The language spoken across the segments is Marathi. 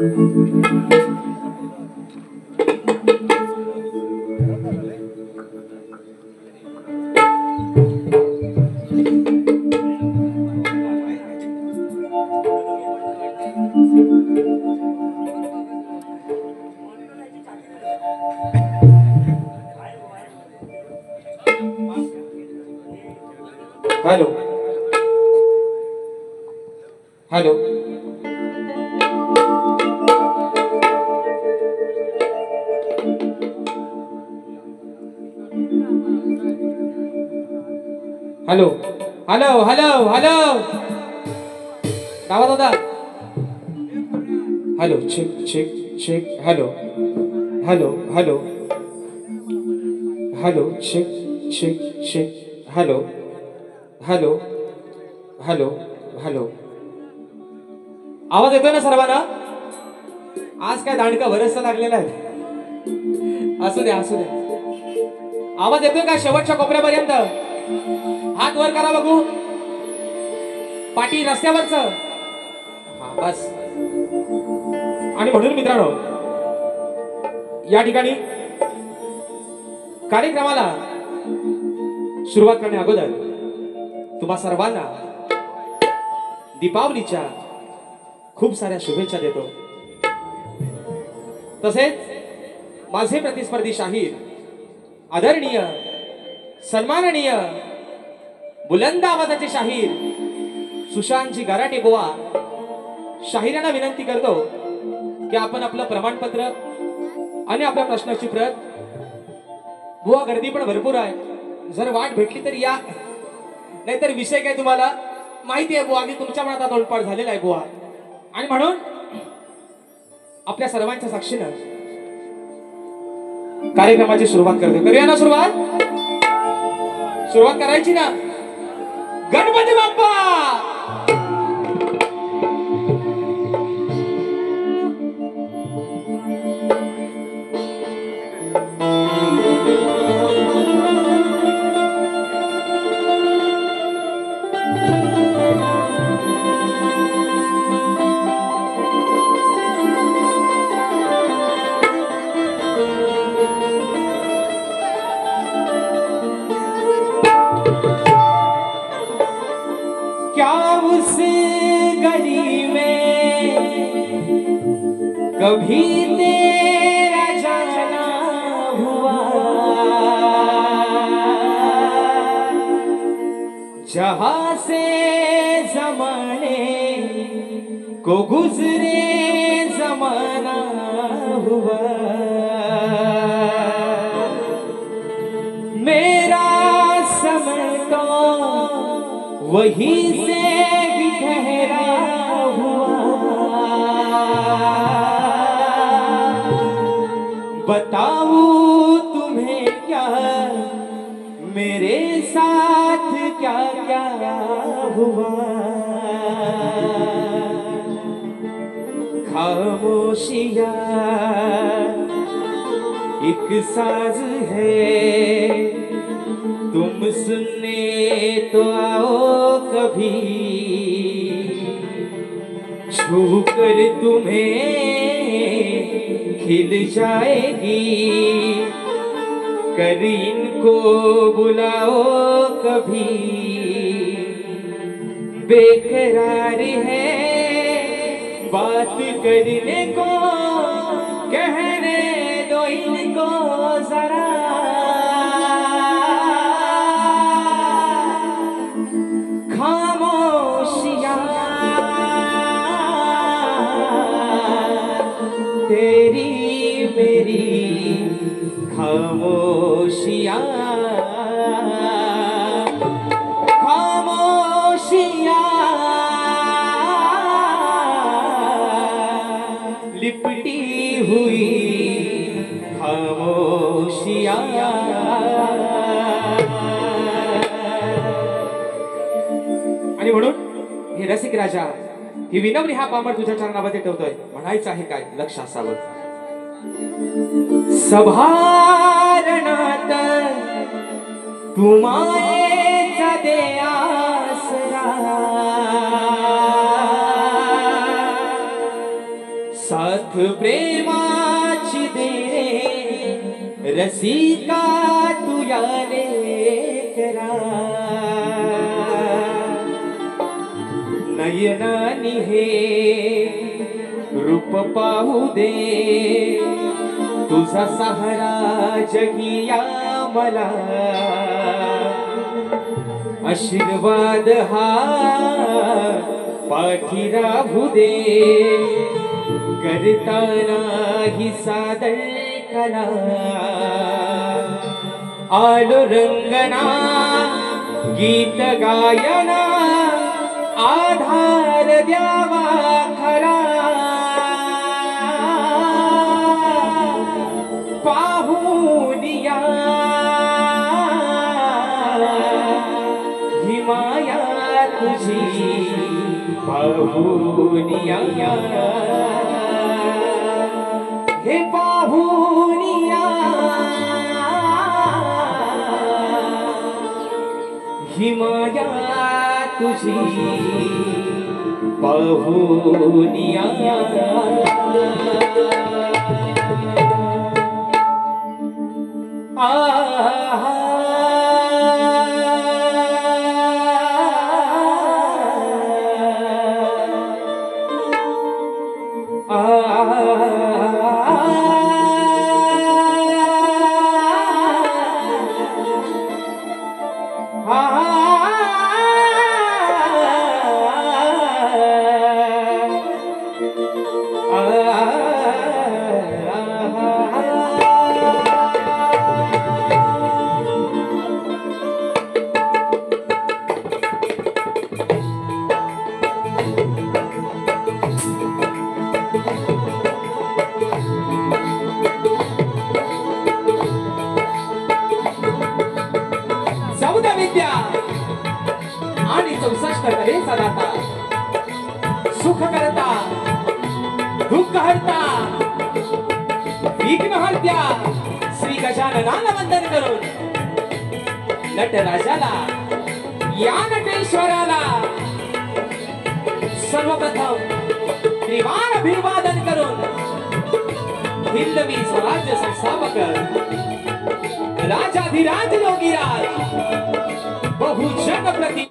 Hello hello hello hello hello hello काय होता hello check check check hello hello hello hello check check check hello hello hello hello आवाज येतोय ना सर्वांना आज काय दांडका भरसचा लागलेला आहे असू दे असू दे आवाज येतोय का शेवटच्या कोपऱ्यापर्यंत हात वर करा बघू पाठी रस्त्यावरच हा बस आणि म्हणून मित्रांनो या ठिकाणी कार्यक्रमाला सुरुवात करण्या अगोदर तुम्हा सर्वांना दीपावलीच्या खूप साऱ्या शुभेच्छा देतो तसेच माझे प्रतिस्पर्धी शाहीर आदरणीय सन्माननीय बुलंद आवाजाचे शाहीर सुशांतजी गराटे बुवा शाहिरांना विनंती करतो की आपण आपलं प्रमाणपत्र आणि आपल्या प्रश्नाची प्रत बुवा गर्दी पण भरपूर आहे जर वाट भेटली तर या नाहीतर विषय काय तुम्हाला माहिती आहे बुवा अगदी तुमच्या मनात तोंडपाठ झालेला आहे बुवा आणि म्हणून आपल्या सर्वांच्या साक्षीनं कार्यक्रमाची सुरुवात करतो करूया ना सुरुवात करायची ना गणपती बाप्पा कभी तेरा जाना हुआ जहां से जमाने को गुजरे जमाना हुआ मेरा समय तो वहीं से भी ठहरा हुआ बताऊं तुम्हें क्या मेरे साथ क्या क्या हुआ खामोशियां एक साज है तुम सुनने तो आओ कभी छू कर तुम्हें खिल जाएगी कर इनको बुलाओ कभी बेकरार है बात करने को कहने दो इनको जरा खामोशियां तेरी मेरी खामोशियां खामोशियां लिपटी हुई खामोशियां आणि म्हणून हे रसिक राजा ही विनवणी हा पामर तुझ्या चरणामध्ये ठेवतोय म्हणायचं आहे काय लक्ष असावं सभारणात तुमायेचा दे आसरा साथ प्रेमाची दे रसिका तुया लेकरा नयनानी हे रूप पाहू दे तुझा सहारा जगिया मला आशीर्वाद हा पाठी राहू दे करताना ही सादर कला आलो रंगना गीत गायना आधार द्यावा खरा पाहुनिया ही माया तुझी पाहुनिया हे पाहुनिया ही माया तुझी पाहुनिया सुख करता दुःख हरता विघ्न हरत्या श्री गजाननाला वंदन करून नटराजाला या नटेश्वराला सर्वप्रथम त्रिवार अभिवादन करून हिंदवी स्वराज्य संस्थापक राजाधिराज योगीराज बहुजन प्रति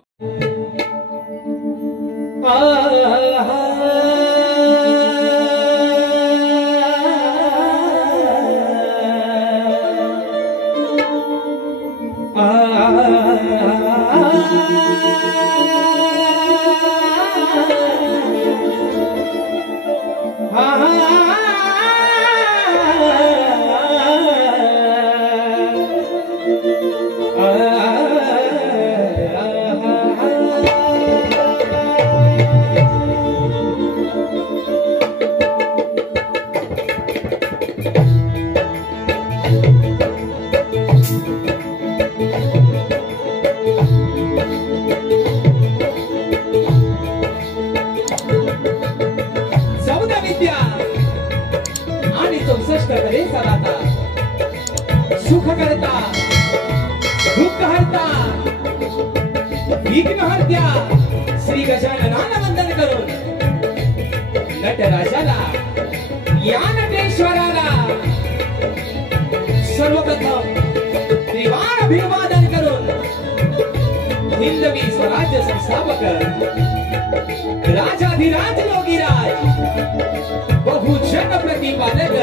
सुख करता दुःख हरता विघ्न हरत्या श्री गजाननाला वंदन करून नटराजाला या नटेश्वराला सर्वप्रथम त्रिवार अभिवादन करून हिंदवी स्वराज्य संस्थापक राजाधिराज योगीराज बहुजन प्रतिपादक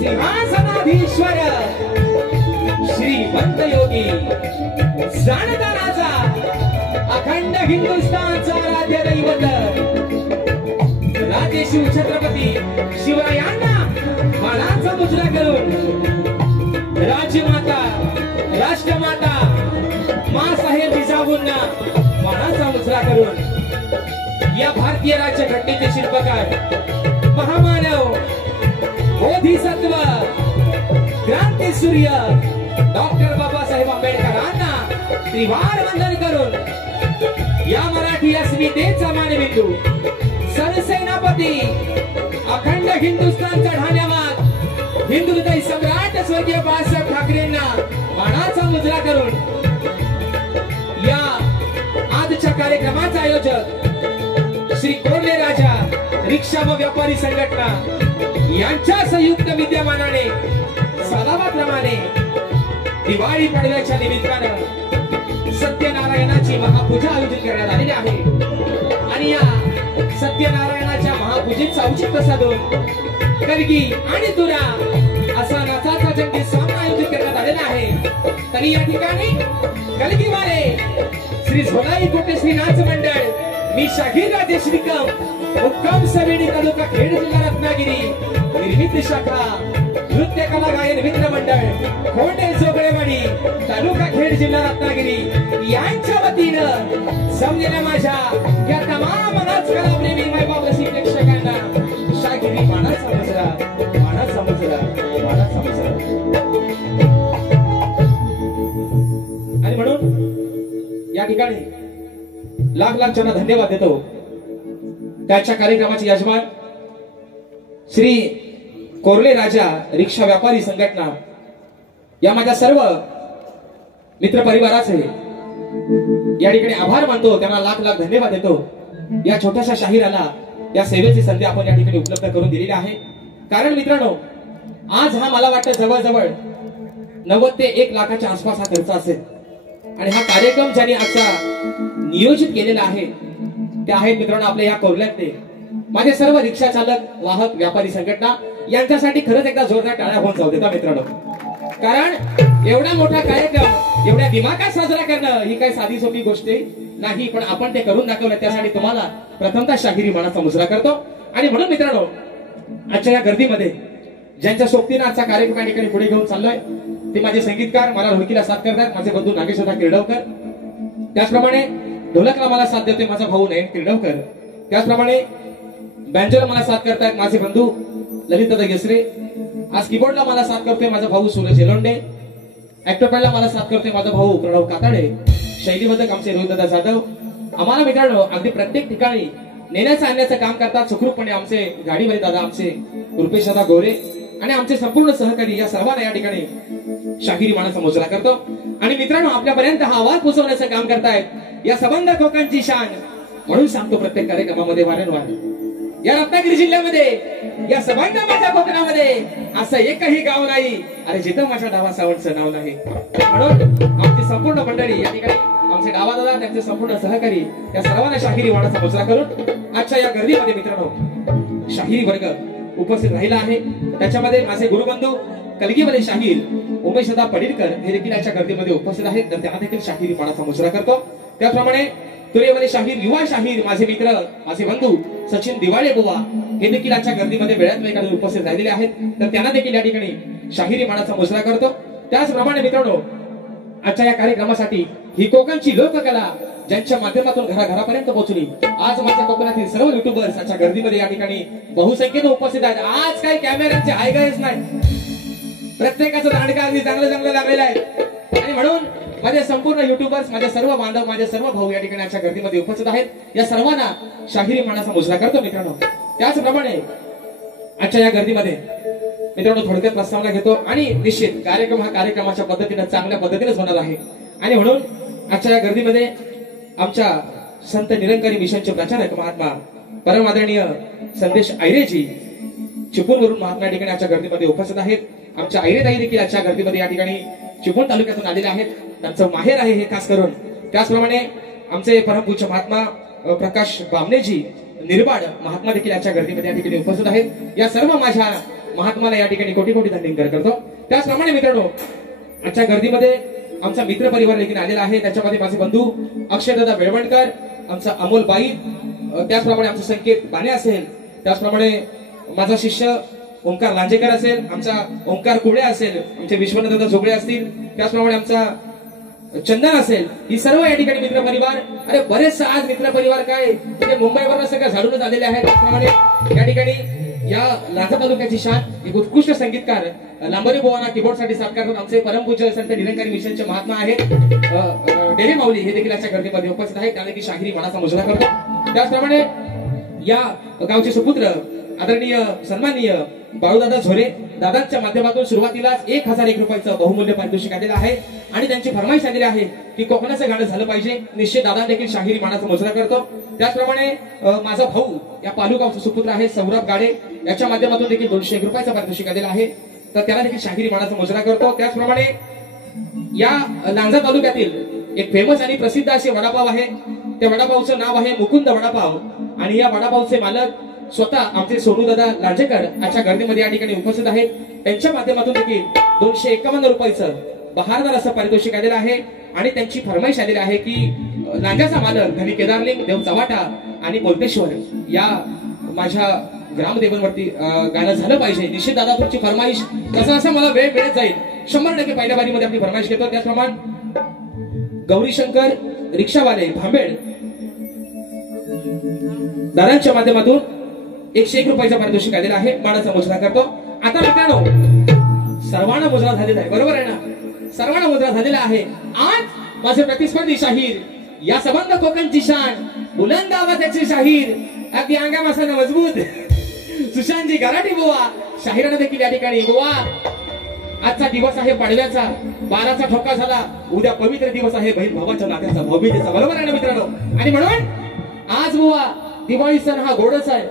सिंहासनाधीश्वर श्रीमंत योगी जाणता राजा अखंड हिंदुस्थानचा आराध्य दैवत राजेशिव छत्रपती शिवरायांना मानाचा मुजरा करून राजमाता राष्ट्रमाता माँसाहेब जिजाऊंना मानाचा मुजरा करून या भारतीय राज्यघटनेचे शिल्पकार महामानव बोधिसत्व क्रांती सूर्य डॉक्टर बाबासाहेब आंबेडकरांना त्रिवार वंदन करून या मराठी अस्मितेचा मानबिंदू सरसेनापती अखंड हिंदुस्थान चढाण्यावर हिंदू हृदय सम्राट स्वर्गीय बाळासाहेब ठाकरेंना मानाचा मुजरा करून या आजच्या कार्यक्रमाचा आयोजक श्री कोल्हे राजा रिक्षा व व्यापारी संघटना यांच्या संयुक्त विद्यमानाने सालावाप्रमाणे दिवाळी पाडव्याच्या निमित्तानं सत्यनारायणाची महापूजा आयोजित करण्यात आलेली आहे आणि या सत्यनारायणाच्या महापूजेचं औचित्य साधून कलगी आणि तुरा असा नाचाचा जंगी सामना आयोजित करण्यात आलेला आहे। तरी या ठिकाणी कलगीवाले श्री झोलाई कोटे श्री नाच मंडळ, मी शाहीर राजे श्रीकम, मुक्काम सवेडी तालुका खेड जिल्हा रत्नागिरी, निर्मित शाखा नृत्य कला गायन मित्र मंडळ खोटे जोगळेवाडी तालुका खेड जिल्हा रत्नागिरी यांच्या वतीनं जमलेल्या माझ्या या तमाम नाचकला प्रेमी मायबाप रसिक प्रेक्षकांना शाहिरी माना समजला, माना समजला, माना समजला। आणि म्हणून या ठिकाणी लाख लाख त्यांना धन्यवाद देतो। त्याच्या कार्यक्रमाचे यजमान श्री कोरले राजा रिक्षा व्यापारी संघटना या माझ्या सर्व मित्र परिवाराचे या ठिकाणी आभार मानतो, त्यांना लाख लाख धन्यवाद देतो। या छोट्याशा शाहिराला या सेवेची संधी आपण या ठिकाणी उपलब्ध करून दिलेली आहे। कारण मित्रांनो, आज हा मला वाटतं जवळजवळ 90 ते 1 लाखाच्या आसपास हा खर्च असेल आणि हा कार्यक्रम ज्यांनी आजचा नियोजित केलेला आहे ते आहेत मित्रांनो आपले या कोरल्यातले माझे सर्व रिक्षा चालक, वाहक, व्यापारी संघटना यांच्यासाठी खरंच एकदा जोरदार टाळ्या होऊन जाऊ देता मित्रांनो। कारण एवढा मोठा कार्यक्रम एवढ्या दिमागात साजरा करणं ही काही साधी सोपी गोष्ट नाही, पण आपण ते करून दाखवलं त्यासाठी तुम्हाला प्रथमतः शाहिरी मानाचा मुजरा करतो। आणि म्हणून मित्रांनो, आजच्या या गर्दीमध्ये ज्यांच्या सोबतीनं आजचा कार्यक्रम या ठिकाणी पुढे घेऊन चाललोय ते माझे संगीतकार, मला ढोलकीला साथ करतात माझे बंधू नागेशदा किर्डवकर, त्याचप्रमाणे ढोलकला मला साथ देतोय माझा भाऊ नयन किर्डवकर, त्याचप्रमाणे बँजोला मला साथ करतायत माझे बंधू ललितदादा गेसरे, आज कीबोर्डला मला साथ करतोय माझा भाऊ सूरज एलोंडे, ऍक्टोपॅडला मला साथ करतोय माझा भाऊ प्रणव काताडे, शैलीबद्धक आमचे रोहितदादा जाधव। आम्हाला मित्रांनो अगदी प्रत्येक ठिकाणी नेण्याचं आणण्याचं काम करतात सुखरूपपणे आमचे गाडीवाले दादा, आमचे रुपेशदा गोरे आणि आमचे संपूर्ण सहकारी, या सर्वांना या ठिकाणी शाहिरी मानाचा मुजरा करतो। आणि मित्रांनो, आपल्यापर्यंत हा आवाज पोहोचवण्याचं काम करतायत या सबंध कोकणची शान, म्हणून सांगतो प्रत्येक कार्यक्रमामध्ये वारंवार, या रत्नागिरी जिल्ह्यामध्ये या सबंध माझ्या कोकणामध्ये असं एकही गाव नाही अरे जिथं माझ्या डावा सावंतचं नाव नाही। म्हणून आमची संपूर्ण मंडळी या ठिकाणी, आमचे डावादादा, त्यांचे संपूर्ण सहकारी, या सर्वांना शाहिरी मानाचा मुजरा करून आजच्या या गर्दीमध्ये मित्रांनो शाहिरी वर्ग उपस्थित राहिला आहे। त्याच्यामध्ये माझे गुरुबंधू कलगीवाले शाहीर उमेशदा पडिलकर हे देखील याच्या गर्दीमध्ये उपस्थित आहेत, तर त्यांना देखील शाहिरी मानाचा मुजरा करतो। त्याचप्रमाणे तुरेवाले शाहीर, युवा शाहीर माझे मित्र, माझे बंधू सचिन दिवाळे बुवा हे देखील आजच्या गर्दीमध्ये वेळात वेळेला उपस्थित राहिलेले आहेत, तर त्यांना देखील या ठिकाणी शाहिरी मानाचा मुजरा करतो। त्याचप्रमाणे मित्रांनो, आजच्या या कार्यक्रमासाठी ही कोकणची लोककला ज्यांच्या माध्यमातून घराघरापर्यंत पोहोचली, आज माझ्या कोकणातील सर्व युट्यूबर्स आजच्या गर्दीमध्ये या ठिकाणी बहुसंख्येने उपस्थित आहेत। आज काही कॅमेऱ्यांचे आयगायच नाही, प्रत्येकाचं दांडका अगदी चांगलं चांगलं लागलेलं आहे। आणि म्हणून माझे संपूर्ण युट्यूबर्स, माझे सर्व बांधव, माझे सर्व भाऊ या ठिकाणी आजच्या गर्दीमध्ये उपस्थित आहेत, या सर्वांना शाहिरी मानाचा मुजरा करतो मित्रांनो। त्याचप्रमाणे आजच्या या गर्दीमध्ये मित्रांनो थोडक्यात प्रस्तावना घेतो आणि निश्चित कार्यक्रम हा कार्यक्रमाच्या पद्धतीने चांगल्या पद्धतीनेच होणार आहे। आणि म्हणून आजच्या या गर्दीमध्ये आमच्या संत निरंकारी मिशनचे प्रचारक महात्मा परम आदरणीय संदेश आयरेजी चिपळूणवरून महात्मा या ठिकाणी आजच्या गर्दीमध्ये उपस्थित आहेत। आमच्या आयरेताई देखील आजच्या गर्दीमध्ये या ठिकाणी चिपळूण तालुक्यातून आलेले आहेत, त्यांचं माहेर आहे हे खास करून। त्याचप्रमाणे आमचे परमपूज्य महात्मा प्रकाश बामणेजी निर्बाड महात्मा देखील आजच्या गर्दीमध्ये या ठिकाणी उपस्थित आहेत। या सर्व माझ्या महात्माला या ठिकाणी कोटी कोटी धन्यवाद करतो। त्याचप्रमाणे मित्रांनो, आजच्या गर्दीमध्ये आमचा मित्र परिवार देखील आलेला आहे, त्याच्यामध्ये माझे बंधू अक्षयदादा वेळवणकर, आमचा अमोल बाई, त्याचप्रमाणे आमचे संकेत बाणे असेल, त्याचप्रमाणे माझा शिष्य ओंकार लांजेकर असेल, आमचा ओंकार कुळे असेल, आमचे विश्वनाथदादा जोगळे असतील, त्याचप्रमाणे आमचा चंदन असेल, ही सर्व या ठिकाणी मित्र परिवार, अरे बरेच आज मित्र परिवार काय म्हणजे मुंबईवर सगळं झाडूनच आलेले आहेत। त्याचप्रमाणे या ठिकाणी या लांजा तालुक्याची शान एक उत्कृष्ट संगीतकार लांबरे बोवाना कीबोर्डसाठी साथ करतात आमचे परमपूज्य संत निरंकारी मिशनचे महात्मा आहेत डेरे माऊली, हे देखील आजच्या गर्दीमध्ये उपस्थित आहेत, त्याने की शाहिरी मानाचा मुजरा करतो। त्याचप्रमाणे या गावचे सुपुत्र आदरणीय सन्माननीय बाळूदादा झोरे दादांच्या माध्यमातून सुरुवातीलाच 1001 रुपयाचं बहुमूल्य पारितोषिक आलेलं आहे। आणि त्यांची फरमाईश आलेली आहे की कोकणाचं गाणं झालं पाहिजे. निश्चित दादा देखील शाहिरी मानाचा मुजरा करतो. त्याचप्रमाणे माझा भाऊ या पालुगावचा सुपुत्र आहे सौरभ गाडे, याच्या माध्यमातून देखील 201 रुपयाचा पारितोषिक आलेला आहे, तर त्याला देखील शाहिरी मानाचा मुजरा करतो. त्याचप्रमाणे या लांजा तालुक्यातील एक फेमस आणि प्रसिद्ध असे वडापाव आहे, त्या वडापावचं नाव आहे मुकुंद वडापाव, आणि या वडापावचे मालक स्वतः आमचे सोनू दादा लांजेकर आजच्या गर्दीमध्ये या ठिकाणी उपस्थित आहेत. त्यांच्या माध्यमातून देखील 251 रुपयाचं बहारदार असं पारितोषिक आलेलं आहे, आणि त्यांची फरमाईश आलेली आहे की लांजाचा मालक धनी केदारलिंग देव चव्हाटा आणि बोलतेश्वर या माझ्या ग्रामदेवांवरती गाणं झालं पाहिजे. निश्चित दादा तुमची फरमाईश जसं जसं मला वेळ मिळत जाईल 100% पहिल्या बारीमध्ये आपली फरमाईश घेतो. त्याचप्रमाणे गौरीशंकर रिक्षावाले भांबेड दादांच्या माध्यमातून 101 रुपयाचा पारितोषिक आलेला आहे, मानाचा मुजरा करतो. आता मित्रांनो सर्वांना मुजरा झालेला आहे, बरोबर आहे ना? सर्वांना मुजरा झालेला आहे. आज माझे प्रतिस्पर्धी शाहीर या सबंध कोकणची शान बुलंद आवाजाचे शाहीर अगदी अंगा मासाला मजबूत सुशांतजी गराटी बुवा शाहिरांना देखील या ठिकाणी बुवा आजचा दिवस आहे पाडव्याचा, 12चा ठोका झाला, उद्या पवित्र दिवस आहे बहीण भावाच्या नात्याचा भाऊबीजेचा, बरोबर आहे ना मित्रांनो? आणि म्हणून आज बुवा दिवाळी सण हा गोडच आहे,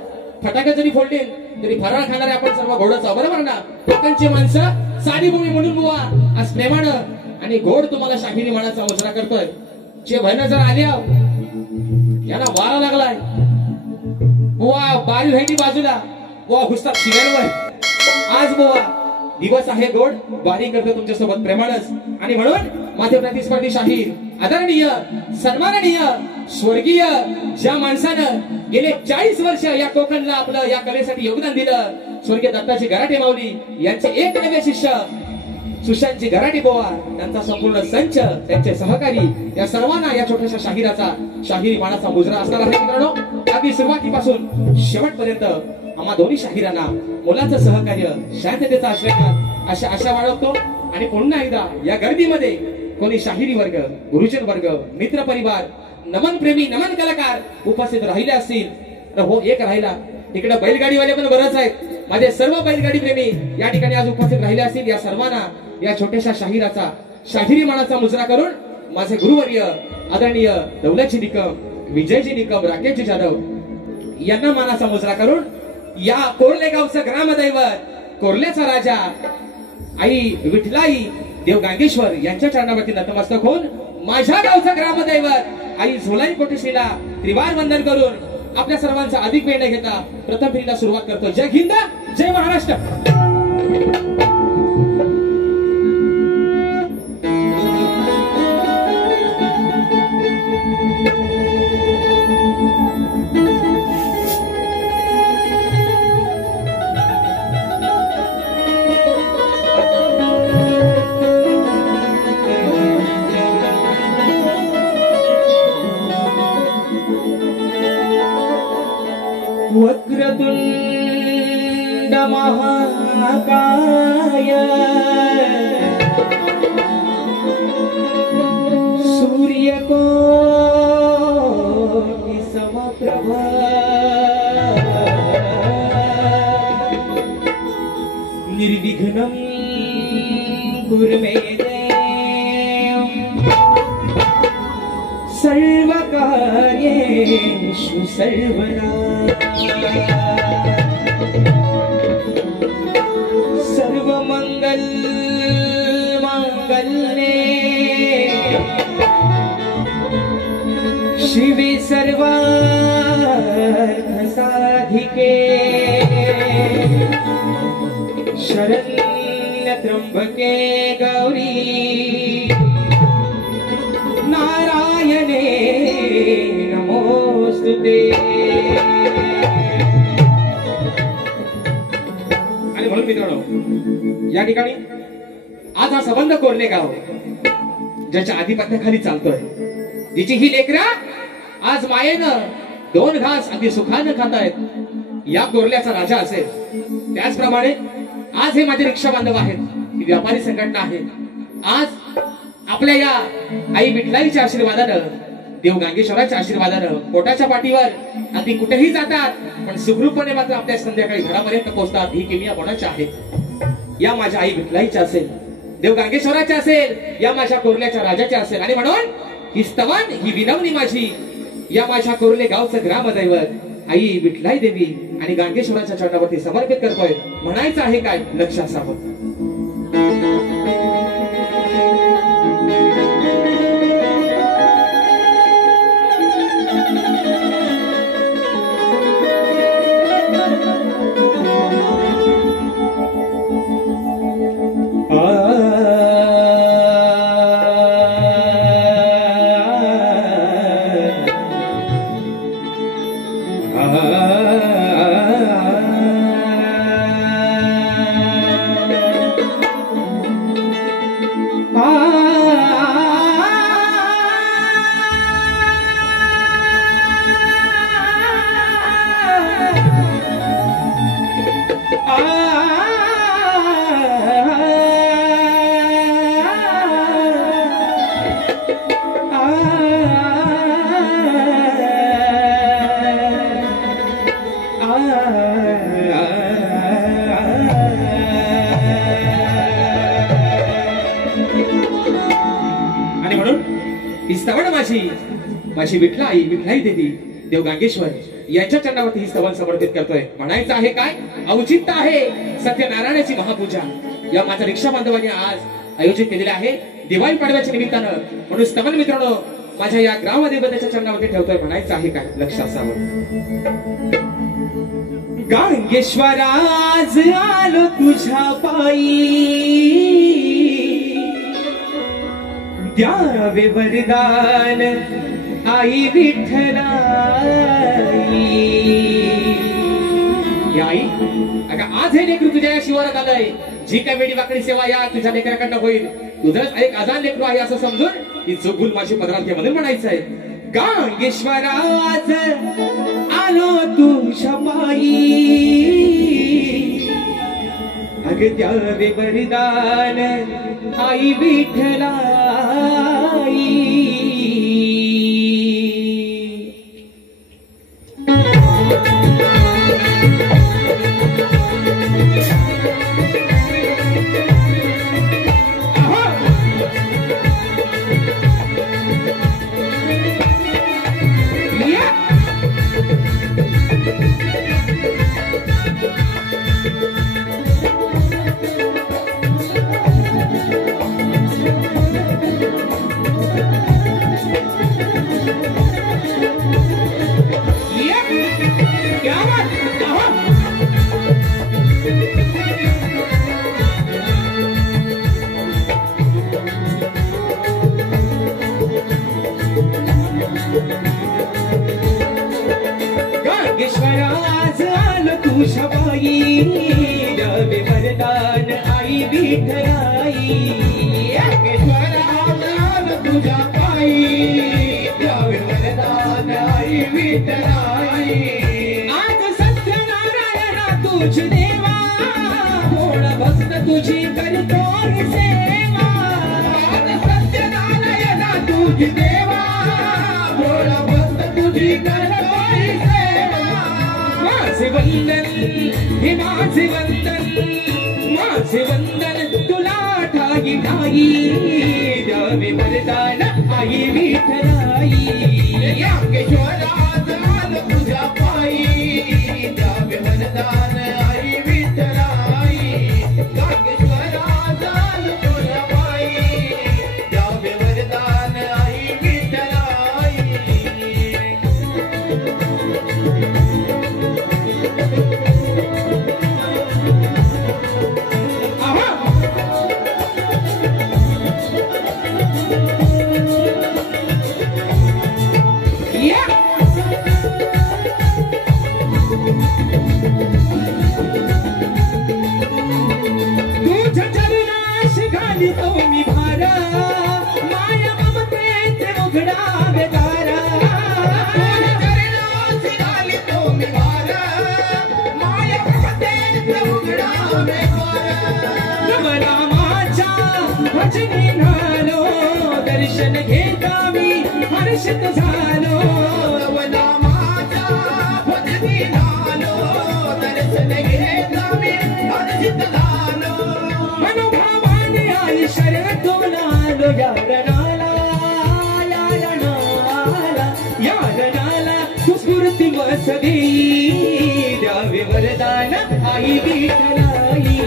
फटाके जरी फोडले तरी फराळ खाणारे आपण सर्व गोडच आहोत, बरोबर ना? कोकणची माणसं साडी भूमी म्हणून बुवा आज प्रेमानं आणि गोड तुम्हाला शाहिरी मानाचा मुजरा करतोय. जे बहिण जर आल्या यांना वारा लागलाय बुवा, बारी राहिली बाजूला बुवा घुसतात सिगारेटवर. आज बुवा दिवस आहे गोड, बारी करतो तुमच्यासोबत प्रेमानच. आणि म्हणून माझे प्रतिस्पर्धी शाहीर आदरणीय सन्माननीय स्वर्गीय ज्या माणसानं गेले 40 वर्ष या कोकणला आपलं या कलेसाठी योगदान दिलं, स्वर्गीय दत्ताजी गराटे माऊली यांचे एक नवे शिष्य सुशांतजी गराटे बोवा, त्यांचा संपूर्ण संच, त्यांचे सहकारी या सर्वांना या छोट्याशा शाहिराचा शाहिरी मानाचा मुजरा असणार आहे. मित्रांनो अगदी सुरुवातीपासून शेवटपर्यंत आम्हा दोन्ही शाहिरांना मुलाचं सहकार्य, शांततेचा आशीर्वाद अशा आशा बाळगतो. आणि पुन्हा एकदा या गर्दीमध्ये कोणी शाहिरी वर्ग, गुरुजन वर्ग, मित्र परिवार, नमन प्रेमी, नमन कलाकार उपस्थित राहिले असतील तर हो एक राहिला. तिकडे बैलगाडीवाले पण बरंच आहेत, माझे सर्व बैलगाडी प्रेमी या ठिकाणी आज उपस्थित राहिले असतील. या सर्वांना या छोट्याशा शाहिराचा शाहिरी मानाचा मुजरा करून माझे गुरुवर्य आदरणीय दौलतजी निकम, विजयजी निकम, राकेशजी जाधव यांना मानाचा मुजरा करून या कोर्ले गावचं ग्रामदैवत, कोर्ल्याचा राजा आई विठलाई देव गांगेश्वर यांच्या चरणावरती नतमस्तक होऊन माझ्या गावचं ग्रामदैवत आई झोलाई कोटेशीला त्रिवार वंदन करून आपल्या सर्वांचा अधिक वेळ न घेता प्रथम फेरीला सुरुवात करतो. जय हिंद, जय महाराष्ट्र. वक्रतुंड महाकाय सूर्यकोटि समप्रभ निर्विघ्नं कुरु मे देव सर्वकार्येषु सर्वदा सर्वमंगल मांगल्ये शिवे सर्वार्थ साधिके शरण्य त्र्यंबके गौरी नारायणे नमोस्तुते. आणि म्हणून मित्रांनो या ठिकाणी आज हा सबंध कोर्ले गाव ज्याच्या आधिपत्याखाली चालतोय, जिची ही लेकरा आज मायेनं 2 घास अगदी सुखानं खातायत, या कोर्ल्याचा राजा असेल. त्याचप्रमाणे आज हे माझे रिक्षा बांधव आहेत, ही व्यापारी संघटना आहे. आज आपल्या या आई विठलाईच्या आशीर्वादानं, देव गांगेश्वराच्या आशीर्वादानं पोटाच्या पाठीवर अगदी कुठेही जातात पण सुखरूपपणे मात्र आपल्या संध्याकाळी घरापर्यंत पोहोचतात. ही किमया कोणाची आहे? या माझ्या आई विठलाईच्या असेल. देव गांगेश्वराचे असेल या माझ्या कोरल्याच्या राजाचे असेल, आणि म्हणून ही स्तवन ही विनवणी माझी या माझ्या कोरले गावचं ग्रामदैवत आई विठलाई देवी आणि गांगेश्वराच्या चरणावरती समर्पित करतोय. म्हणायचं आहे काय लक्ष असावं. माझी विठलाई विठलाई देवी देव गांगेश्वर यांच्या चरणावरती ही स्तवन समर्पित करतोय. म्हणायचं आहे काय औचित्य आहे सत्यनारायणाची महापूजा या माझ्या रिक्षा बांधवांनी आज आयोजित केलेले आहे दिवाळी पाडव्याच्या निमित्तानं. म्हणून स्तवन मित्रांनो माझ्या या ग्रामदेवतेच्या चरणावरती ठेवतोय. म्हणायचं आहे काय लक्ष असावं. गांगेश्वरा आज आलो तुझ्या पायी द्यावे वरदान आई विठ्ठलाई. आई अगं आज हे लेकरू तुझ्या या शिवारात आलंय. जी काय वेडी वाकडी सेवा या तुझ्या लेकराकडनं होईल. तुझंच एक अजान लेकरू आहे असं समजून ही चुकून माझी पदरात घे म्हणून म्हणायचं आहे. गांगेश्वरा आज आलो तुझ्या पायी अगं द्यावे वरदान आई विठ्ठलाई. गांगेश्वराज आलो तुझ्या पायी द्यावे वरदान आई विठ्ठलाई. गांगेश्वराज आलो तुझ्या पायी द्यावे वरदान आई विठ्ठलाई. आज सत्यनारायणा तुझ देवा भोळा भक्त तुझी करतो सेवा. आज सत्यनारायणा तुझ देवा भोळा भक्त तुझी करतो वंदन हे माझे वंदन तुला ठाई ठाई द्यावे वरदान आई विठ्ठलाई. गांगेश्वराज आलो तुझ्या पायी द्यावे वरदान आई विठ्ठलाई. गांगेश्वराज आलो तुझ्या पायी द्यावे वरदान आई विठ्ठलाई. दर्शन घेता मी हर्षित झालो. भजनी झालो दर्शन घेता मी हर्षित झालो. मनोभावाने आई श्वास देई द्यावे वरदान आई विठ्ठलाई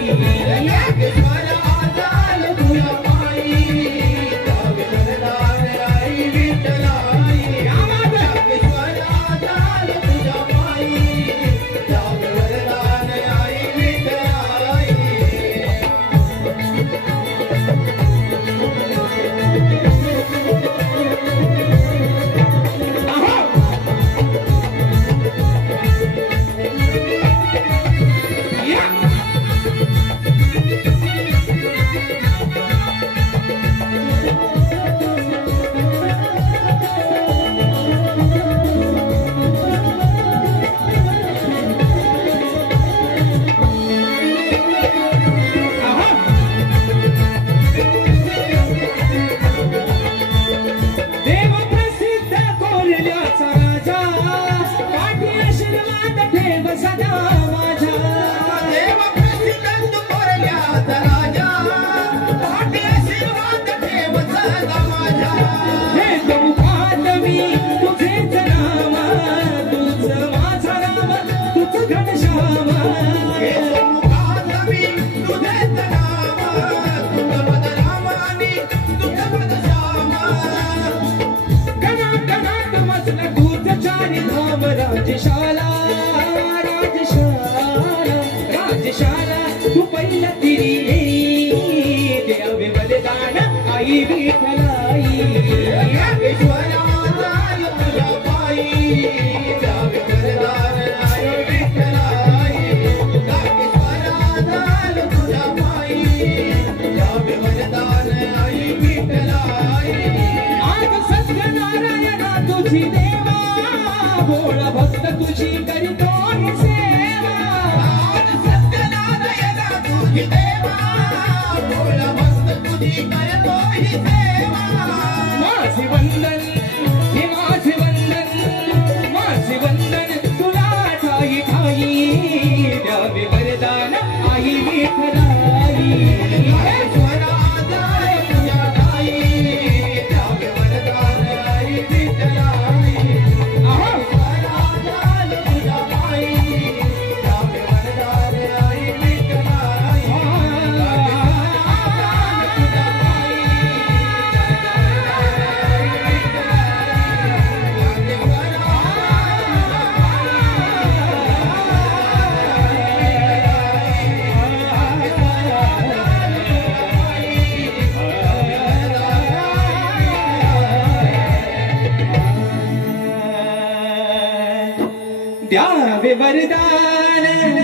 द्यावे वरदान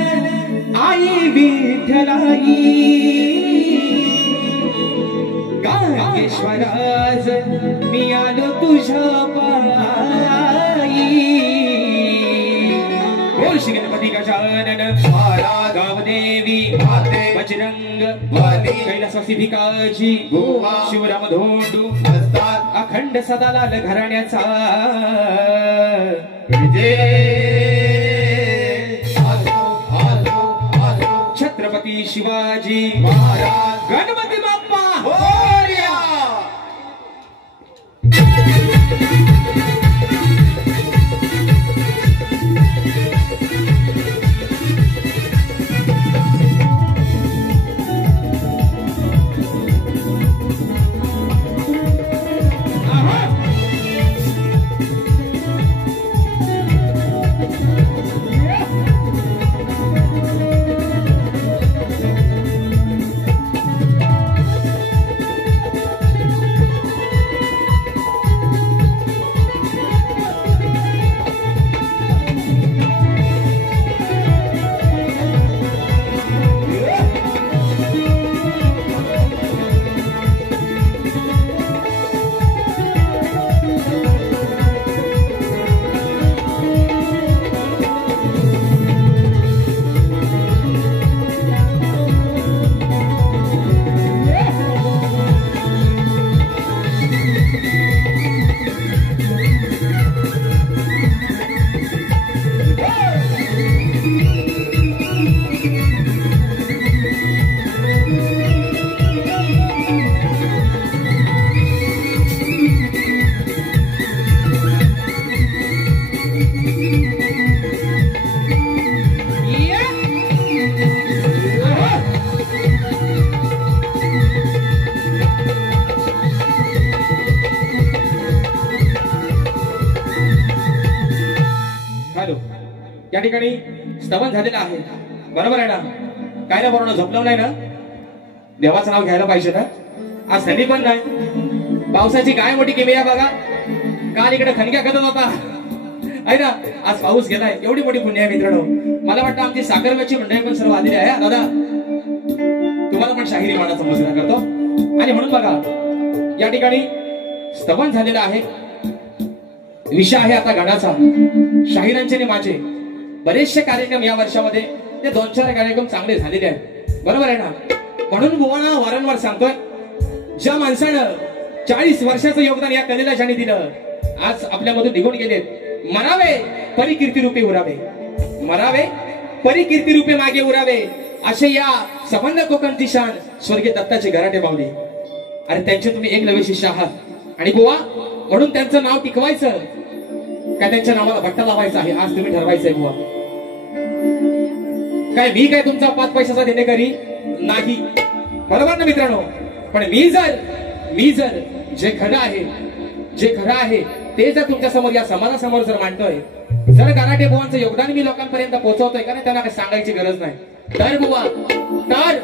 आई विठ्ठलाई गायेश्वराज मी आलो तुझ्या पायी बोल श्री गणपती गजानन गावदेवी बजरंग कैलासवासी भिकाजी शिवराम धोंडू अखंड सदालाल घराण्याचा छत्रपती शिवाजी महाराज गणपती बाप्पा मोरया। या ठिकाणी स्तवन झालेलं आहे, बरोबर आहे ना? काय ना बरोबर झोपलं नाही ना? देवाचं नाव घ्यायला पाहिजे ना? आज थंडी पण नाही, पावसाची काय मोठी किमया बघा. काल इकडे खणक्या करत होता आहे ना, आज पाऊस गेलाय. एवढी मोठी पुण्य आहे मित्रांनो. मला वाटतं आमची साखरव्याची मंडळी पण सर्व आलेली आहे. दादा तुम्हाला पण शाहिरी मानाचा मुजरा करतो. आणि म्हणून बघा या ठिकाणी स्तवन झालेलं आहे. विषय आहे आता गाण्याचा. शाहिरांचे आणि माझे बरेचसे कार्यक्रम या वर्षामध्ये ते 2-4 कार्यक्रम चांगले झालेले आहेत, बरोबर आहे ना? म्हणून बुवाना वारंवार सांगतोय, ज्या माणसानं 40 वर्षाचं योगदान या कलेला ज्याने दिलं, आज आपल्यामधून निघून गेलेत. मरावे परिकीर्ती रूपे उरावे, मरावे परिकीर्ती रूपे मागे उरावे, असे या संबंध कोकणची शान स्वर्गीय दत्ताचे गराटे माऊली. अरे त्यांचे तुम्ही एकलव्य शिष्य आहात आणि बुवा म्हणून त्यांचं नाव टिकवायचं काय, त्यांच्या नावाला भट्टा लावायचा आहे, आज तुम्ही ठरवायचंय बुवा. काय मी काय तुमचा 5 पैशाचा देणेकरी नाही, बरोबर ना मित्रांनो? पण मी जर जे खरं आहे ते जर तुमच्या समोर या समाजासमोर जर मांडतोय, जर गराटे बुवांचं योगदान मी लोकांपर्यंत पोहोचवतोय का नाही, त्यांना काही सांगायची गरज नाही. तर बुवा तर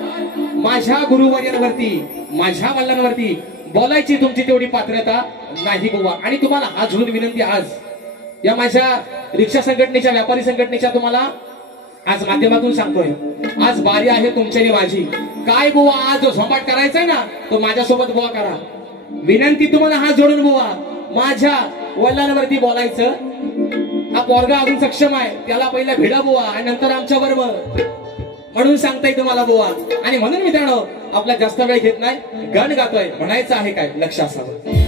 माझ्या गुरुवर्यांवरती, माझ्या वडिलांवरती बोलायची तुमची तेवढी पात्रता नाही बुवा. आणि तुम्हाला हात जोडून विनंती, आज या माझ्या रिक्षा संघटनेच्या, व्यापारी संघटनेच्या तुम्हाला आज माध्यमातून सांगतोय, आज बारी आहे तुमची आणि माझी. काय बुवा आज जो झोंबाट करायचाय ना, तो माझ्यासोबत बुवा करा. विनंती तुम्हाला हात जोडून बुवा, माझ्या वडिलांवरती बोलायचं. हा पोरगा अजून सक्षम आहे, त्याला पहिला भिडा बुवा आणि नंतर आमच्या बरोबर, म्हणून सांगताय तुम्हाला बुवा. आणि म्हणून मित्रांनो आपला जास्त वेळ घेत नाही, गण गातोय, म्हणायचं आहे काय लक्ष असावं.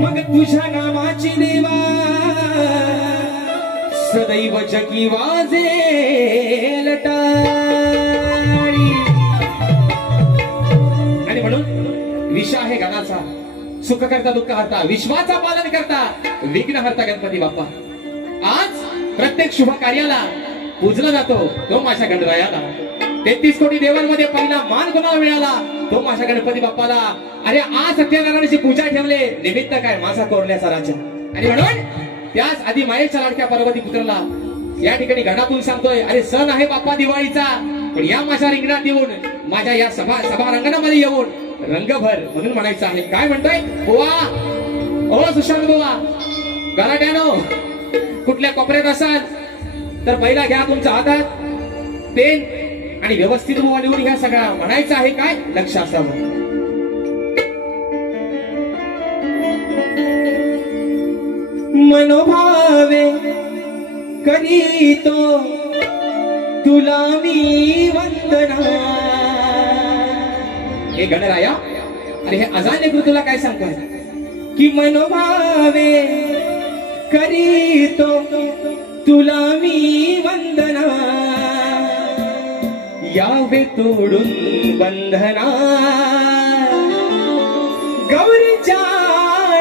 मग तुझ्या नामाची देवा सदैव जगी वाजेल टाळी. आणि म्हणून विषय आहे गाण्याचा, सुख करता दुःख हरता, विश्वाचा पालन करता, विघ्न हरता गणपती बाप्पा. आज प्रत्येक शुभ कार्याला पूजला जातो तो माझ्या गणरायाला. 33 कोटी देवांमध्ये पहिला मान कोणाला मिळाला, तो माझ्या गणपती बाप्पाला. अरे आज सत्यनारायणाची पूजा ठेवले, निमित्त काय माझा कोरण्याचा राजा. आणि म्हणून त्याच आधी मायेच्या लाडक्या पार्वती पुत्राला या ठिकाणी गणातून सांगतोय, अरे सण आहे बाप्पा दिवाळीचा, पण या माझ्या रिंगणात येऊन, माझ्या या सभा रंगणामध्ये येऊन रंगभर. म्हणून म्हणायचं आहे काय म्हणतोय बुवा, ओ सुशांत बुवा, गराट्यानो कुठल्या कोपऱ्यात असाल तर पहिला घ्या तुमच्या हातात पेन आणि व्यवस्थित बुवा निवडून घ्या सगळा. म्हणायचं आहे काय लक्ष असावं. मनोभावे करीतो तुला मी वंदना. हे गणराया, अरे हे अजान लेकरू तुला काय सांगतोय की मनोभावे करीतो तुला मी वंदना. यावे तोडून बंधना गौरीच्या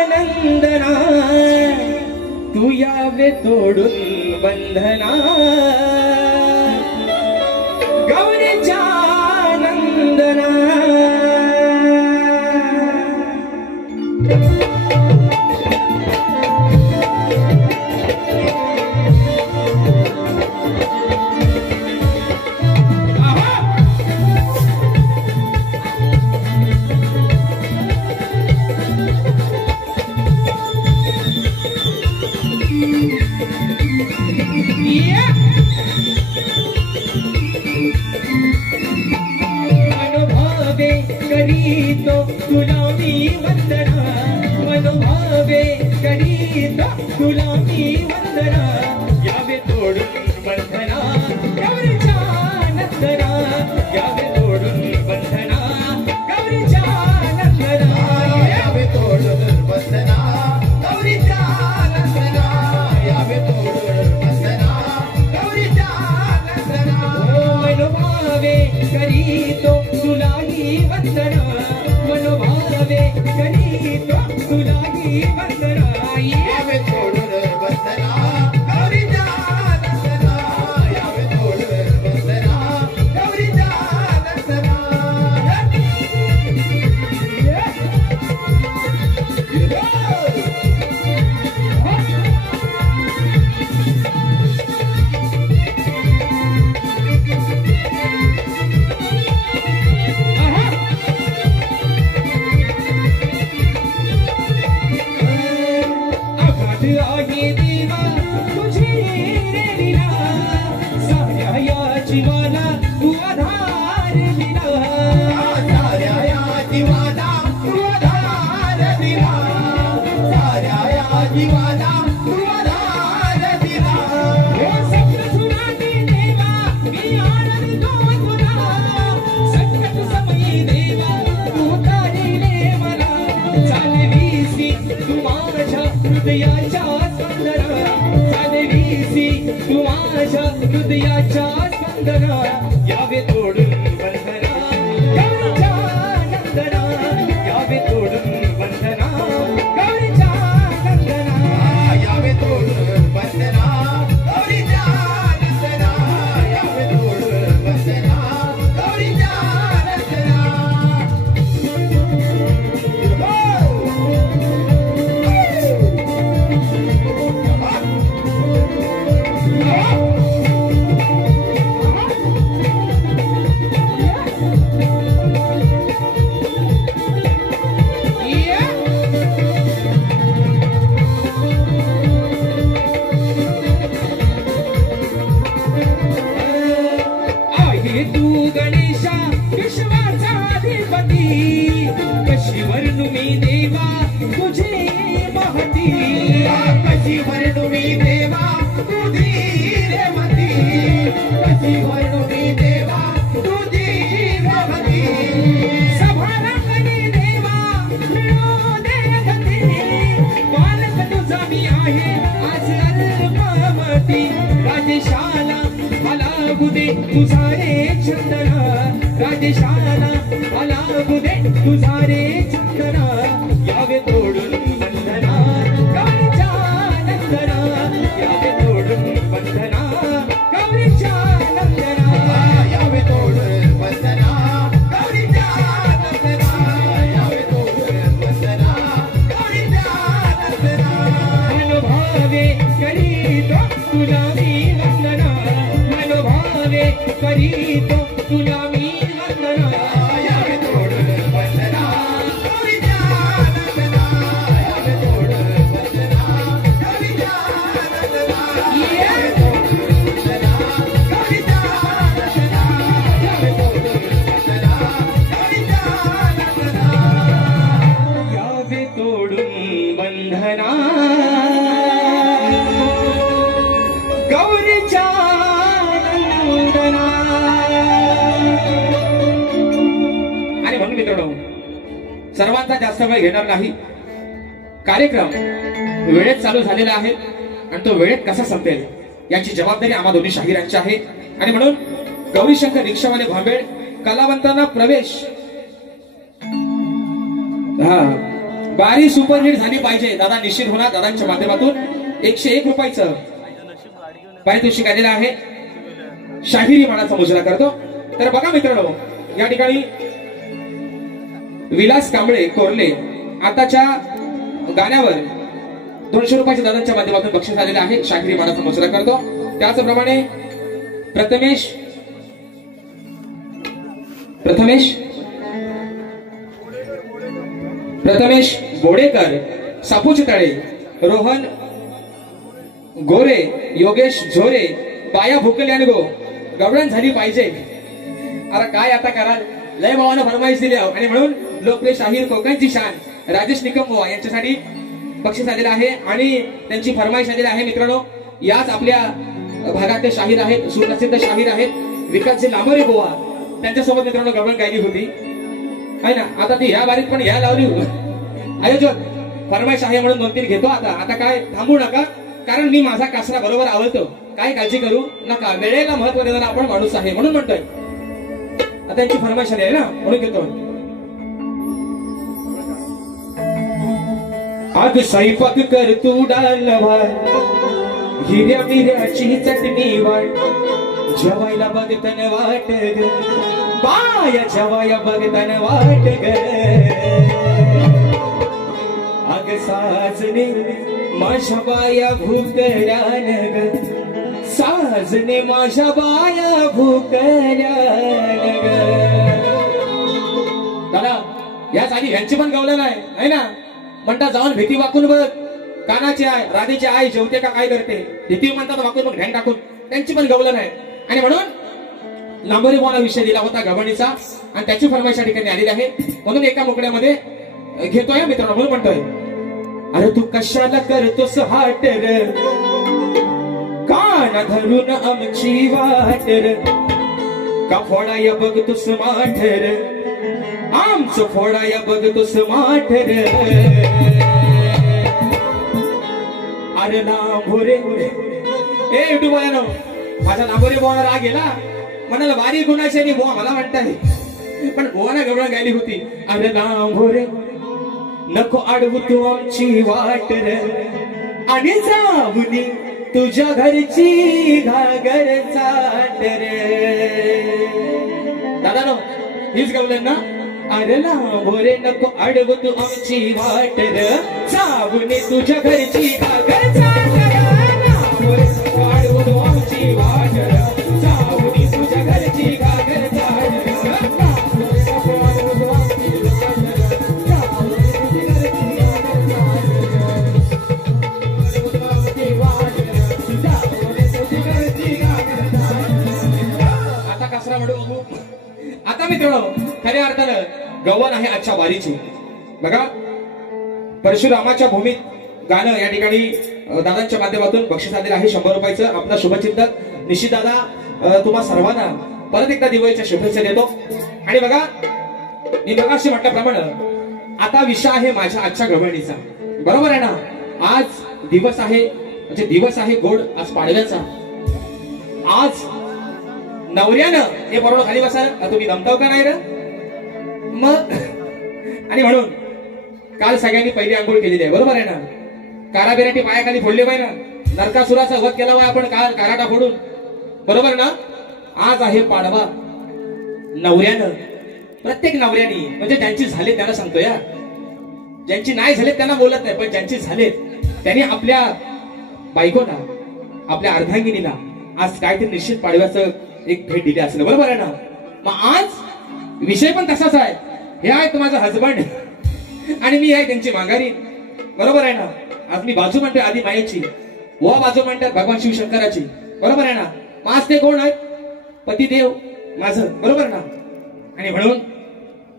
नंदना. तू यावे तोडून बंधना गौरीच्या नंदना. Yeah. करीतो तुला मी वंदना मनोभावे करीतो तुला मी वंदना यावे तोडून बंधना गौरीच्या नंदना यावे तोडून बंधना गौरीच्या नंदना यावे तोडून बंधना गौरीच्या नंदना यावे तोडून बंधना गौरीच्या नंदना मनोभावे करीतो तुलाही वंदना मनोभावे करीतो तुलाही वंदना यावे तोडून बंधना गौरीच्या नंदना यावे तोडून बंधना गौरीच्या नंदना आहे देवा तुझे रे लीला साऱ्या या जीवाला तू आधार दिला साऱ्या या जीवाला तू आधार दिला साऱ्या या जीवाला तू आधार दिला हो सप्त सुनाती देवा मी आनंदो तुला संकट समयी देवा तू तारिले मला चालवीसी तू माझ्या हृदयाच्या स्पंदना चालवीसी तू माझ्या हृदयाच्या स्पंदना यावे तोडून बंधना गौरीच्या नंदना यावे तोडून बंधना गौरीच्या नंदना यावे तोडून बंधना गौरीच्या नंदना यावे तोडून बंधना गौरीच्या नंदना तू गणेशा विश्वाचा अधिपती कशी वर्णू मी देवा तुझे महती कशी वर्णू मी देवा तुझी रेवती कशी वर्णू मी देवा तुझी रेवती सभारंगणी देवा मिळो दे गती बालक तुझा मी आहे आज अल्पमती राजेशाला मला गुदे तुझा रे चंदना राजेशाला मला गुदे तुझा रे चंदना यावे तोडून बंधना गौरीच्या नंदना यावे तोडून बंधना गौरीच्या नंदना यावे तोडून बंधना गौरीच्या नंदना यावे तोडून बंधना गौरीच्या नंदना मनोभावे करीतो तुला मी वंदना मनोभावे करीतो तुला मी वंदना यावे तोडून बंधना गौरीच्या नंदना यावे तोडून बंधना गौरीच्या नंदना यावे तोडून बंधना गौरीच्या नंदना यावे तोडून बंधना गौरीच्या नंदना यावे तोडून बंधना गौरीच्या नंदना. आणि म्हणून मित्रांनो सर्वांचा जास्त वेळ घेणार नाही. कार्यक्रम वेळेत चालू झालेला आहे आणि तो वेळेत कसा संपेल याची जबाबदारी आम्हा दोन्ही शाहिरांची आहे. आणि म्हणून गौरीशंकर रिक्षावाले भांबेड कलावंतांना प्रवेश बारी सुपरहिट झाली पाहिजे दादा निश्चित होणार. दादांच्या माध्यमातून 101 रुपयाचं पारितोषिक आलेलं आहे. शाहिरी मानाचा मुजरा करतो. तर बघा मित्रांनो या ठिकाणी विलास कांबळे कोरले आताच्या गाण्यावर 200 रुपयाच्या दादांच्या माध्यमातून बक्षीस आलेलं आहे. शाहिरी मानाचा मुजरा करतो. त्याचप्रमाणे प्रथमेश बोडेकर सापूची तळे रोहन गोरे योगेश झोरे बाया भुकल्याने गो गवळण झाली पाहिजे. अरे काय आता कराल लय भावानं फरमाईश दिली आणि म्हणून लोकप्रिय शाहीर कोकणची शान राजेश निकम बुवा यांच्यासाठी बक्षीस आलेलं आहे आणि त्यांची फरमाईश आलेली आहे. मित्रांनो, याच आपल्या भागातले शाहीर आहेत, सुप्रसिद्ध शाहीर आहेत विकासजी लांबोरे बुवा, त्यांच्यासोबत मित्रांनो गवळण गायली होती आहे ना. आता ती ह्या बारीत पण ह्या लावली आयोजक फरमाईश आहे म्हणून 2-3 घेतो. आता काय थांबू नका, कारण मी माझा कासरा बरोबर आवडतो, काय काळजी करू नका. वेळेला महत्व देणारा आपण माणूस आहे म्हणून म्हणतोय. आता त्यांची फरमाईश आली आहे ना म्हणून घेतो. आज स्वयंपाक कर तू डालवाय, हिरव्या मिऱ्याची चटणी वाट, जेवायला बघतन वाट ग बाया, जेवाया बघतन वाट ग. अग साजने माझ्या बाया भूकड्यान ग, साजने माझ्या बाया भूकड्यान ग. दादा याच आधी ह्यांची पण गवलं नाही ना. म्हणतात जाऊन भीती वाकून बघ, कानाची आहे राधेची आई जेवते का काय करते, भीती म्हणतात वाकून बघ ध्यान टाकून, त्यांची पण गवलं नाही. आणि म्हणून लांबोरे बुवाला विषय दिला होता गवणीचा आणि त्याची फरमाईश या ठिकाणी आलेली आहे म्हणून एका मुकड्यामध्ये घेतोय मित्रांनो. म्हणून म्हणतोय, अरे तू कशाला करतोस हाट र, कान धरून आमची वाट र, का फोडाया बघतोस माठ र, आमचं फोडाया बघतोस माठ र. अरे लांबोरे ए युट्यूबवाल्यानो, माझा लांबोरे बुवाला राग गेला, म्हणाला बारी गुणाची आणि बुवा मला म्हणताय, पण बुवाना गवळण गायली होती. अरे लांबोरे नको अडवू तू आमची वाट र, आणि जाऊनी तुझ्या घरची घागर चाट रे. दादा नो हीच गवलन ना. अरे लांबोरे नको अडवू तू आमची वाट र, जाऊनी तुझ्या घरची घागर चाट रे. लांबोरे नको अडवू तू आमची वाट र, जाऊनी तुझ्या घरची घागर चाट रे. आता मित्रांनो खऱ्या अर्थानं गवळण आहे आजच्या वारीची. बघा परशुरामाच्या भूमीत गाणं या ठिकाणी दादांच्या माध्यमातून बक्षीस आलेलं आहे 100 रुपयाचं. आपला शुभचिंतक निश्चित दादा तुम्हा सर्वांना परत एकदा दिवाळीच्या शुभेच्छा देतो. आणि बघा मी मगाशी म्हटल्याप्रमाणे आता विषय आहे माझ्या आजच्या गवळणीचा, बरोबर आहे ना. आज दिवस आहे म्हणजे दिवस आहे गोड, आज पाडव्याचा. आज नवऱ्यानं हे बरोबर खाली बसा, तुम्ही दमताव का नाही र मग. आणि म्हणून काल सगळ्यांनी पहिली आंघोळ केलेली आहे, बरोबर आहे ना. काराबिराटी पायाखाली फोडले पाहिजे ना, नरकासुराचा वध केला आपण काल काराटा फोडून, बरोबर ना. आज आहे पाडवा. नवऱ्यानं प्रत्येक नवऱ्यानी म्हणजे ज्यांची झाले त्यांना सांगतो या, ज्यांची नाही झाले त्यांना बोलत नाही, पण ज्यांची झाले त्यांनी आपल्या बायकोला आपल्या अर्धांगिनीला आज काहीतरी निश्चित पाडव्याचं एक भेट दिली असेल, बरोबर आहे ना. मग आज विषय पण तसाच आहे. हे आहेत माझा हजबंड आणि मी आहे त्यांची माघारी, बरोबर आहे ना. आज मी बाजू म्हणतोय आधी मायेची, व बाजू म्हणतात भगवान शिवशंकराची, बरोबर आहे ना. मग आज ते कोण आहेत? पतिदेव माझं, बरोबर ना. आणि म्हणून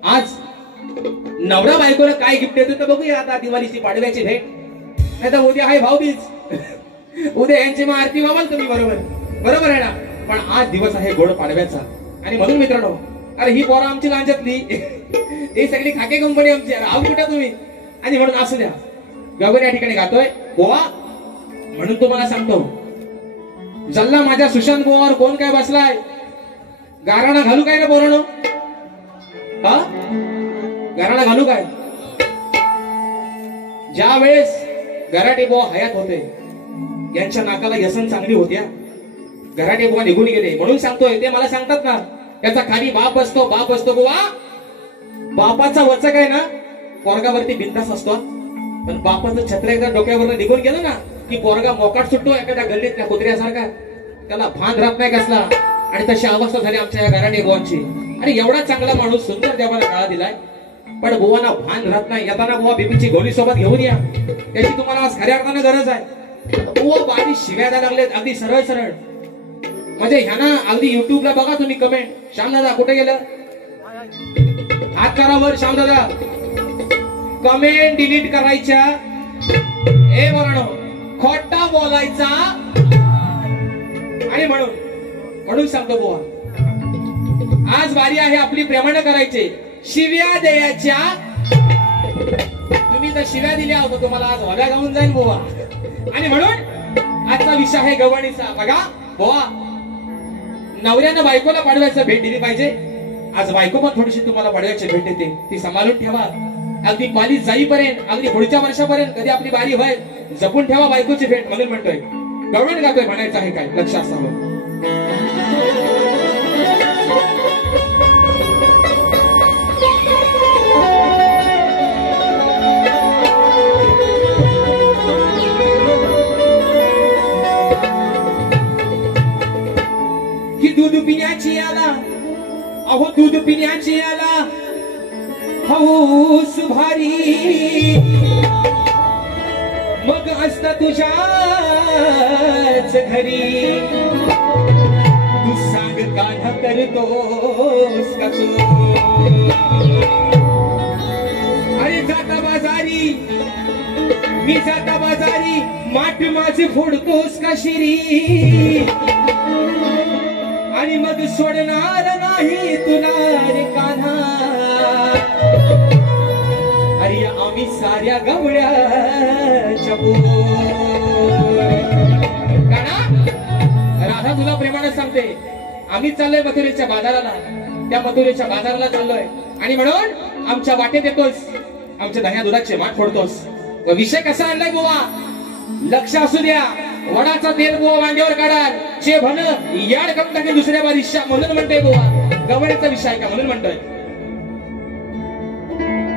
आज नवरा बायकोला काय गिफ्ट देतो तर बघूया आता दिवाळीची पाडव्याची भेट. नाही तर उद्या आहे भाऊबीज, उद्या यांची मग आरती वावाल तुम्ही, बरोबर आहे ना. पण आज दिवस आहे गोड पाडव्याचा. आणि म्हणून मित्रांनो, अरे ही पोरं आमची लांजातली, ही सगळी खाके कंपनी आमची, आव कुठे तुम्ही. आणि म्हणून असू द्या गवळण या ठिकाणी गातोय बोवा. म्हणून तुम्हाला सांगतो, जल्ला माझ्या सुशांत बोवावर कोण काय बसलाय, गाराणा घालू काय ना पोरांनो, हा गाराणा घालू काय. ज्या वेळेस गराटे बुवा हयात होते, यांच्या नाकाला व्यसन चांगली होत्या, गराटे बुवा निघून गेले. म्हणून सांगतोय, ते मला सांगतात ना, त्याचा खाली बाप असतो बुवा. बापाचा वचक आहे ना पोरगावरती बिंदास असतो, पण बापाचं छत्र एकदा डोक्यावर निघून गेलं ना की पोरगा मोकाट सुटतो एखाद्या गल्लीतल्या कुत्र्यासारखा, त्याला भान राहत नाही कसला. आणि तशी अवस्था झाली आमच्या या गराटे बुवांची. आणि एवढा चांगला माणूस, सुंदर देवाला काळा दिलाय, पण बुवांना भान राहत नाही. येताना बुवा बीबीची गोळी सोबत घेऊन या, त्याची तुम्हाला आज खऱ्या अर्थानं गरज आहे. बुवा बारी शिव्याला लागलेत अगदी सरळ सरळ. म्हणजे ह्याना अगदी युट्यूबला बघा तुम्ही कमेंट, श्याम दादा कुठे गेलं, हात करावर श्यामदादा. कमेंट डिलीट करायच्या. ए वर्ण खोटा बोलायचा आणि म्हणून सांगतो बुवा, आज वारी आहे आपली प्रेमाने करायचे. शिव्या द्यायच्या. तुम्ही तर शिव्या दिल्या होत्या, तुम्हाला आज हव्या गाऊन जाईल बुवा. आणि म्हणून आजचा विषय आहे गवणीचा. बघा बुवा, नवऱ्यानं बायकोला पाडव्याचं भेट दिली पाहिजे. आज बायको पण थोडीशी तुम्हाला पाडव्याची भेट देते, ती सांभाळून ठेवा. अगदी पाली जाईपर्यंत, अगदी पुढच्या वर्षापर्यंत कधी आपली बारी होईल, जपून ठेवा बायकोची भेट. म्हणून म्हणतोय गवळण गातोय, म्हणायचं आहे काय, लक्ष असावं. की दूध पिण्याची आला, अहो दूध पिण्याची आला हौस भारी. मग असता तुझ्याच घरी, तू सांग कान्हा करतोस कसो. अरे जाता बाजारी, मी जाता बाजारी, माठ माझे फोडतोस का शिरी. आणि मग सोडणार नाही तुला रे कान्हा. अरे आम्ही साऱ्या गवळ्याच्या कान्हा, राधा तुला प्रेमाने सांगते, आम्ही चाललोय मथुरेच्या बाजाराला. त्या मथुरेच्या बाजाराला चाललोय आणि म्हणून आमच्या वाटेत येतोस, आमच्या दह्या दुधाचे माठ फोडतोस. विषय कसा आणलाय बुवा, लक्ष असू द्या. वडाचा तेल बुवा वांग्यावर काढाल, जे भन याड कम टाकेल दुसऱ्या बारीशा. म्हणून म्हणतोय बुवा, गवळीचा विषय का, म्हणून म्हणतोय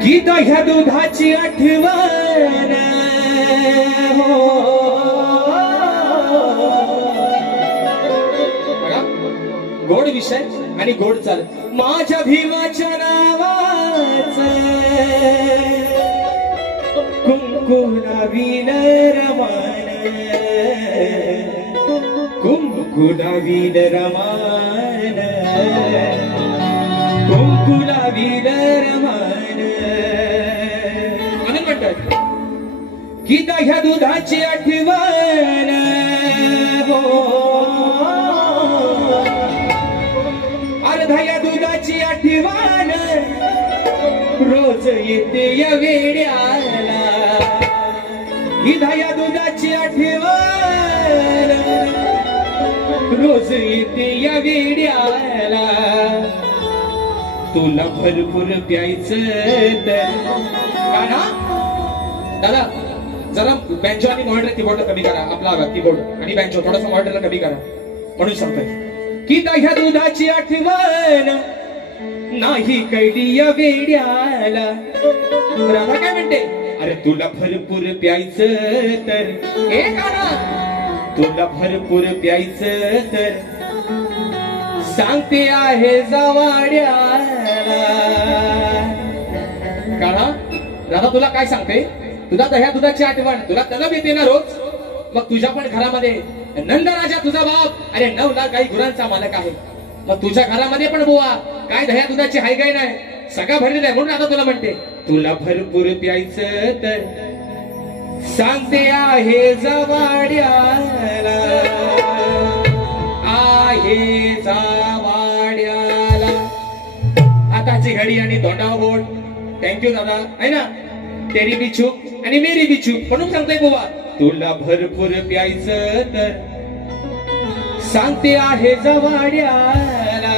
की दह्या दुधाची आठवण हो. गोड विषय आणि गोड चाल. माझ्या भीमाच्या नावाचं कुंकुलावीन रमान, कुंकुलावीन रमान, कुंकुलावीन रमान. म्हणून म्हणतात की दह्या दुधाची आठवण हो. अर्ध्या दुधाची आठवण रोज येते या वेड्याला. ही दह्या दुधाची आठवण रोज येते या वेड्याला. तुला भरपूर प्यायचं तर कान्हा. दादा जरा बँजो आणि मॉनिटर कीबोर्ड कमी करा, आपला कीबोर्ड आणि बँजो थोडासा मॉनिटरला कमी करा. म्हणून सांगतोय की दह्या दुधाची आठवण नाही कैडी या वेड्याला. राधा काय म्हणते, अरे तुला भरपूर प्यायचं तर, ए कान्हा तुला भरपूर प्यायचं तर सांगते आहे जवाड्याला. कान्हा, राधा तुला काय सांगते, तुला दह्या दुधाची आठवण, तुला तलब येते ना रोज. मग तुझ्या पण घरामध्ये नंदराजा तुझा बाप, अरे 9 लाख गाई गुरांचा मालक आहे. मग तुझ्या घरामध्ये पण बुवा काय दह्या दुधाची हाय गाय नाही, सगळा भरलेला आहे. म्हणून आता तुला म्हणते, तुला भरपूर प्यायचं तर सांगते आहे जवाड्याला, आहे जवाड्याला. हाताची घडी आणि तोंडावर बोट. थँक्यू दादा, आहे ना. तेरी बी चूक आणि मेरी बी चूक. म्हणून सांगतोय बुवा, तुला भरपूर प्यायचं तर सांगते आहे जवाड्याला.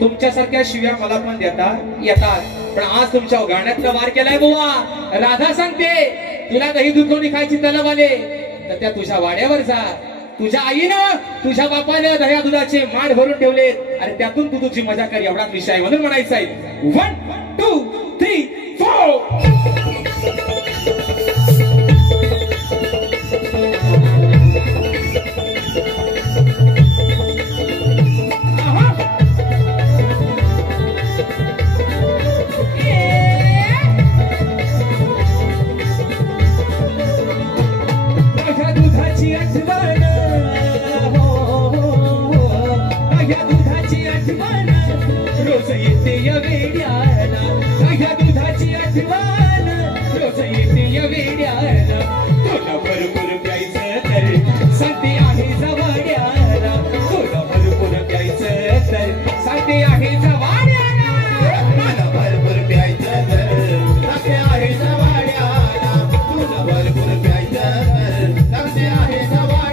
तुमच्यासारख्या शिव्या मला पण देता येतात, पण आज तुमच्या गाण्यातला वार केलाय बुवा. राधा सांगते, तुला दही दूध कोणी खायची तलब आले तर त्या तुझ्या वाड्यावर जा. तुझ्या आईनं तुझ्या बापानं दह्या दुधाचे माठ भरून ठेवले, आणि त्यातून तू तुझी मजा कर, एवढाच विषय. म्हणून म्हणायचं आहे 1 2 3 4. दुधाची आठवण रोज येते या वेड्याला माझ्या दुधाची आठवण रोज येते या वेड्याला तुला भरपूर प्यायचं तर सांगते आहे जवाड्याला तुला भरपूर प्यायचं तर सांगते आहे जवाड्याला मला भरपूर प्यायचं तर सांगते आहे जवाड्याला तुला भरपूर प्यायचं तर सांगते आहे जवाड्याला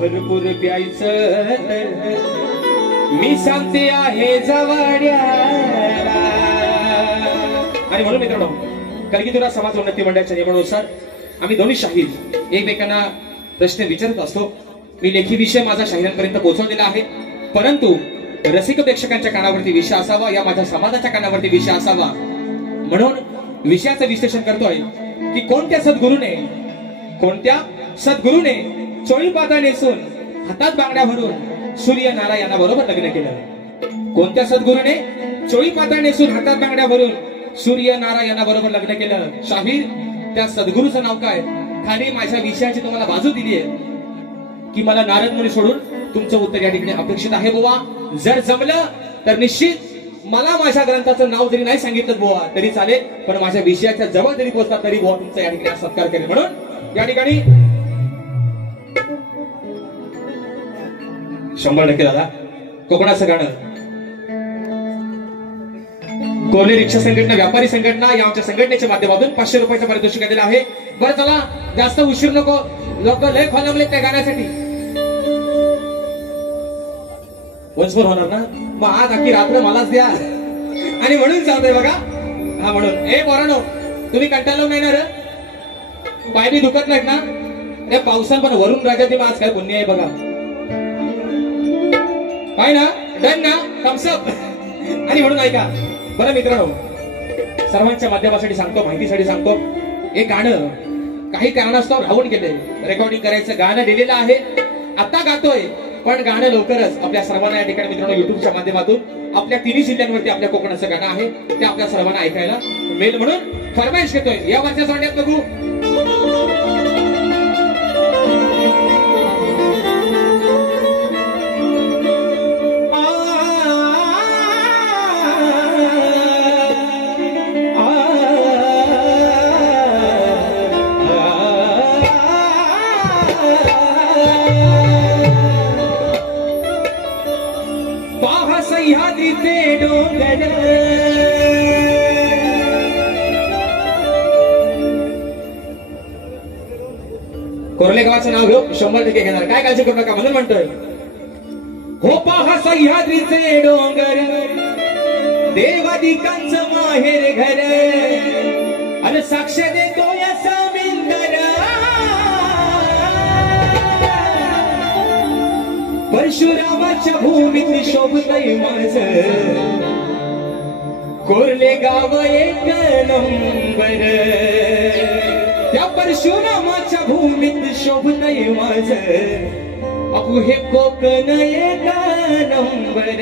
भरपूर प्यायचं मी सांगते आहे जवाड्याला. आणि म्हणून मित्रांनो कलगीधर समाज उन्नती मंडळाच्या नियमानुसार आम्ही दोन्ही शाहीर एकमेकांना प्रश्न विचारत असतो. मी लेखी विषय माझा शाहिरांपर्यंत पोहोचवलेला आहे, परंतु रसिक प्रेक्षकांच्या कानावरती विषय असावा, या माझ्या समाजाच्या कानावरती विषय असावा म्हणून विषयाचं विश्लेषण करतोय की कोणत्या सद्गुरूने चोळी पाता नेसून हातात बांगड्या भरून सूर्यनारायणा बरोबर लग्न केलं. कोणत्या सद्गुरूने चोळी पाता नेसून हातात बांगड्या भरून सूर्यनारायणा बरोबर लग्न केलं. शाहीर त्या सद्गुरूचं नाव काय? खाली माझ्या विषयाची तुम्हाला बाजू दिली आहे की मला नारद मुनी सोडून तुमचं उत्तर या ठिकाणी अपेक्षित आहे बुवा. जर जमलं तर निश्चित मला माझ्या ग्रंथाचं नाव जरी नाही सांगितलं बुवा तरी चालेल, पण माझ्या विषयाच्या जवळ जरी पोहोचला तरी बुवा तुमचा या ठिकाणी सत्कार करेल. म्हणून या ठिकाणी 100% दादा कोकणाचं गाणं कोरली रिक्षा संघटना व्यापारी संघटना या आमच्या संघटनेच्या माध्यमातून 500 रुपयाचं पारितोषिक दिलं आहे. बरं चला जास्त उशीर नको, लोक लय खोलमले त्या गाण्यासाठी. वंशभर होणार ना मग आज अख्खी रात्र मलाच द्या आणि म्हणून चालतंय बघा. हा म्हणून ए पोरांनो तुम्ही कंटाळलो नाही ना रे? पाय बी दुखत नाहीत ना? त्या पावसान पण वरून राजा ते आज काय पुण्य आहे बघा काय ना. डन ना थम्सअप. आणि म्हणून ऐका बरं मित्रांनो, सर्वांच्या माध्यमासाठी सांगतो, माहितीसाठी सांगतो, एक गाणं काही कारणास्तव राहून गेले. रेकॉर्डिंग करायचं गाणं दिलेलं आहे, आता गातोय, पण गाणं लवकरच आपल्या सर्वांना या ठिकाणी मित्रांनो युट्यूबच्या माध्यमातून आपल्या तिन्ही जिल्ह्यांवरती आपल्या कोकणाचं गाणं आहे ते आपल्या सर्वांना ऐकायला मिळेल म्हणून फरमाईश घेतोय. या वरच्या सोंड्यात बघू. सह्याद्रीचे डोंगर कोरले गावाचं नाव घेऊ 100% घेणार, काय काळजी करू नका म्हणून म्हणतोय. हो पहा सह्याद्रीचे डोंगर, देवादिकांचं माहेर घर, अन साक्ष देतो या समिंदर. परशुरामाच्या भूमीत शोभतय माझं कोरले गाव एक नंबर. त्या परशुरामाच्या भूमीत शोभतय माझं अहो हे कोकण एक नंबर.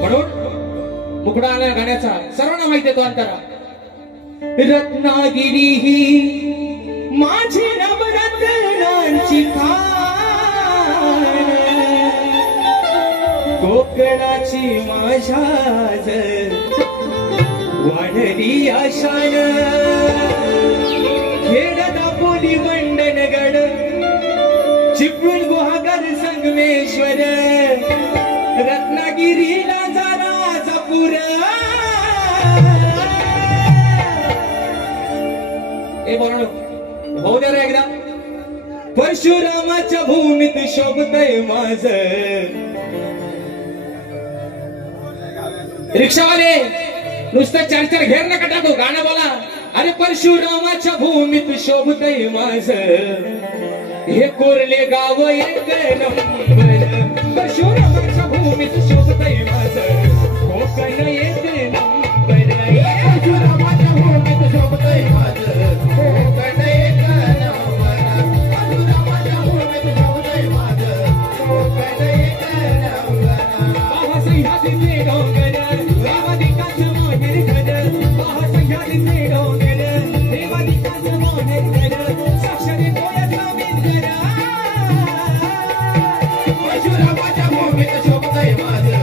म्हणून मुकडा आला गाण्याचा सर्वांना माहिती आहे तो अंतरा. रत्नागिरी ही माझी नवरत्नांची खाण, कोकणाची माझ्या वाढली आशान. खेड दापोली मंडणगड चिपळूण गुहागर संगमेश्वर, रत्नागिरीला जरा जपूर. ए बोलणं होऊ दे रे एकदा. परशुरामाच्या भूमीत शोभतय माझं. रिक्षावाले नुसतं चार घेर नका टाकू, गाणं बोला. अरे परशुरामाच्या भूमीत शोभतय माझं हे कोरले गाव एक नंबर. परशुरामाच्या भूमीत शोभतय माझं कोकण एक नंबर. परशुरामाच्या भूमीत शोभतय माझं कोकण एक नंबर. परशुरामाच्या भूमीत शोभतय माझं कोकण एक नंबर. पहा सह्याद्रीचे डोंगर, देवादिकांचं माहेर घर. पहा सह्याद्रीचे डोंगर, देवादिकांचं माहेर घर. साक्ष देतो या समिंदर. परशुरामाच्या भूमीत शोभतय माझं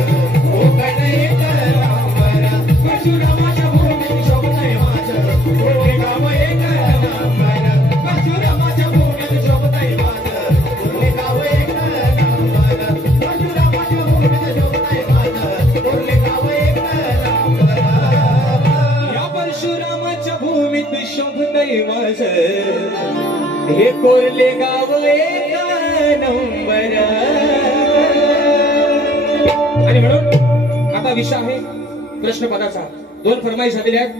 कोकण एक नंबर. परशुरामाच्या भूमीत शोभतय माझं कोरले गाव एक नंबर. परशुरामाच्या भूमीत शोभतय माझं कोरले गाव एक नंबर. परशुरामाच्या भूमीत शोभतय माझं कोरले गाव एक नंबर. या परशुरामाच्या भूमीत शोभतय माझं हे कोरले गाव एक नंबर. आणि म्हणून आता विषय आहे प्रश्नपदाचा. 2 फरमाईश झालेल्या आहेत,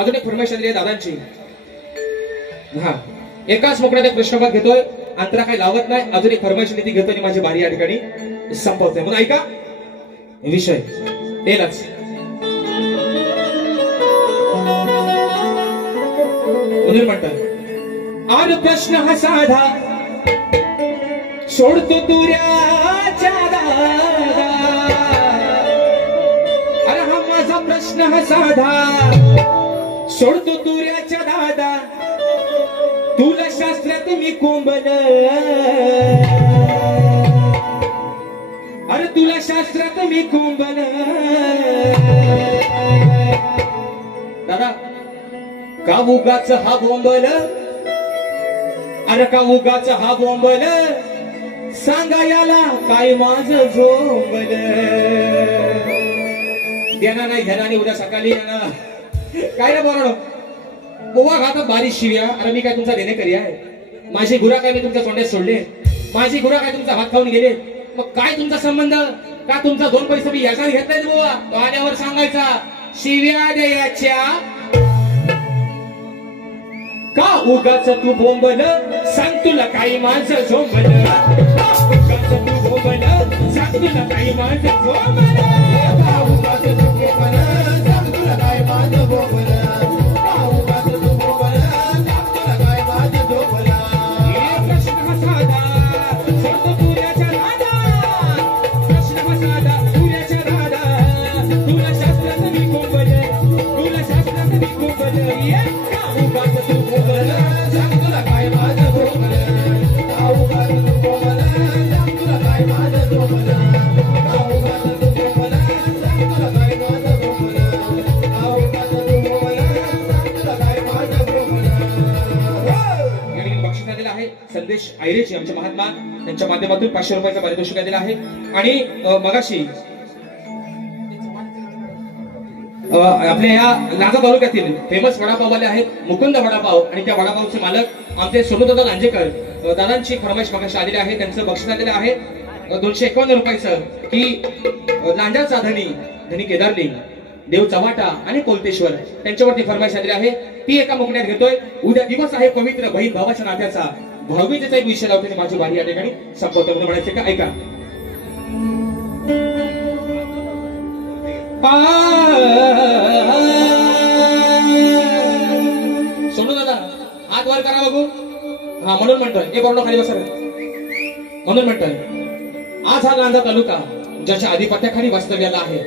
अजून एक फरमाईश झालेली आहे दादांची. हा एकाच मोकळ्यात एक प्रश्नपद घेतोय, अंतरा काही लावत नाही. अजून एक फरमाईश ती घेतोय आणि माझी बारी या ठिकाणी संपवते. म्हणून ऐका विषय तेलाच. म्हणून म्हणतात आज प्रश्न हा साधा सोडतो तुऱ्याच्या दादा. अरे हा माझा प्रश्न हा साधा सोडतो तुऱ्याच्या दादा. तुला शास्त्रात मी कोंबल, अरे तुला शास्त्रात मी कोंबल. दादा का उगाच हा बोंबल, अरे का उगाच हा बोंबल. सांगा याला काय माझं झोंबल. देणार नाही घेणार नाही उद्या सकाळी येणार. काय ना बोलणं बोवा घातात बारीश शिव्या. अरे मी काय तुमचा देणेकरी आहे? माझी गुरा काय मी तुमच्या तोंड्यात सोडले? माझी गुरा काय तुमचा हात खाऊन गेले? मग काय तुमचा संबंध? का तुमचा 2 पैसे मी याचा घेतलाय बोवा? तो आल्यावर सांगायचा शिव्या द्यायच्या. का उगाच तू बोंबल, सांग तुला काही माझं झोंबल. का उगाच तू बोंबल, सांग तुला काय माझं बोबला भाऊबाचं तू बोबला सांग तुला काय माझं बोबला भाऊबाचं तू बोबला सांग तुला काय माझं बोबला हे प्रश्न हा साधा सोडतो तुऱ्याच्या नादात प्रश्न हा साधा तुऱ्याच्या नादात तुला शास्त्रात मी कोंबलं तुला शास्त्रात मी कोंबलं ये भाऊबाचं तू बोबला सांग तुला काय माझं बोबला भाऊबाचं तू बोबला सांग तुला काय माझं बोबला भाऊबाचं तू बोबला सांग तुला काय माझं बोबला भाऊबाचं तू बोबला सांग तुला काय माझं बोबला या ठिकाणी बक्षीस दिलेलं आहे संदेश आयरेचे आमचे महात्मा त्यांच्या माध्यमातून 500 रुपयाचं पारितोषिक दिलेलं आहे आणि मगाशी आपल्या या नागा तालुक्यातील फेमस वडापाववाले आहेत मुकुंद वडापाव आणि त्या वडापावचे मालक आमचे सोनूदादा लांजेकर दादांची फरमाईश मगाशी आलेली आहे त्यांचं बक्षीस आलेलं आहे 251 रुपयाचं की लांजाचा धनी केदारलिंग देव चव्हाटा आणि कोलतेश्वर त्यांच्यावरती फरमाईश आलेली आहे ती एका मुकण्यात घेतोय उद्या दिवस आहे पवित्र बहीण भावाच्या नात्याचा भाऊबीजेचा एक विषय लावते माझी वारी या ठिकाणी संपवतो म्हणून म्हणायचे का ऐका सोनू दादा हात वर करा बघू हा म्हणून म्हणतोय एक बोर्ड खाली बसा म्हणून म्हणतोय आज हा नांदा तालुका ज्याच्या आधिपत्याखाली वास्तव्याला आहे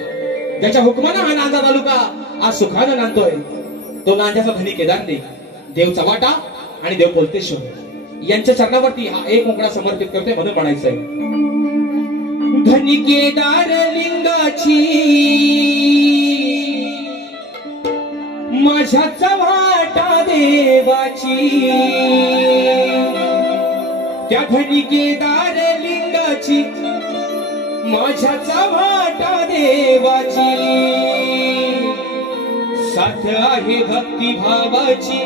ज्याच्या हुकमानं हा नांदा तालुका आज सुखानं नांदतोय तो नांद्याचा धनी केदारलिंग देव चव्हाटा आणि देव कोलतेश्वर यांच्या चरणावरती हा एक मोकळा समर्पित करतोय म्हणून म्हणायचंय धनी केदारलिंगाची माझ्या चव्हाटा देवाची त्या धनी केदारलिंगाची माझ्या चव्हाटा देवाची साथ आहे भक्ती भावाची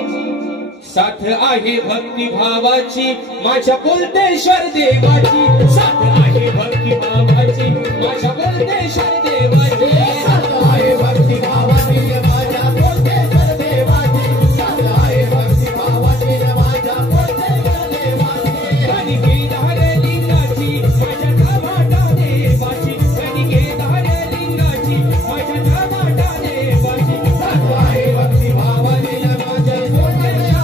साथ आहे भक्ती भावाची माझ्या कोलतेश्वर देवाची साथ आहे भक्ती भावाची माझ्या कोलतेश्वर देवाची साथ आहे भक्ती भावाची माझ्या कोलतेश्वर देवाची साथ आहे भक्ती भावाची माझ्या कोलतेश्वर देवाची धनी केदारलिंगाची माझ्या चव्हाटा देवाची धनी केदारलिंगाची माझ्या चव्हाटा देवाची साथ आहे भक्ती भावाची माझ्या कोलतेश्वर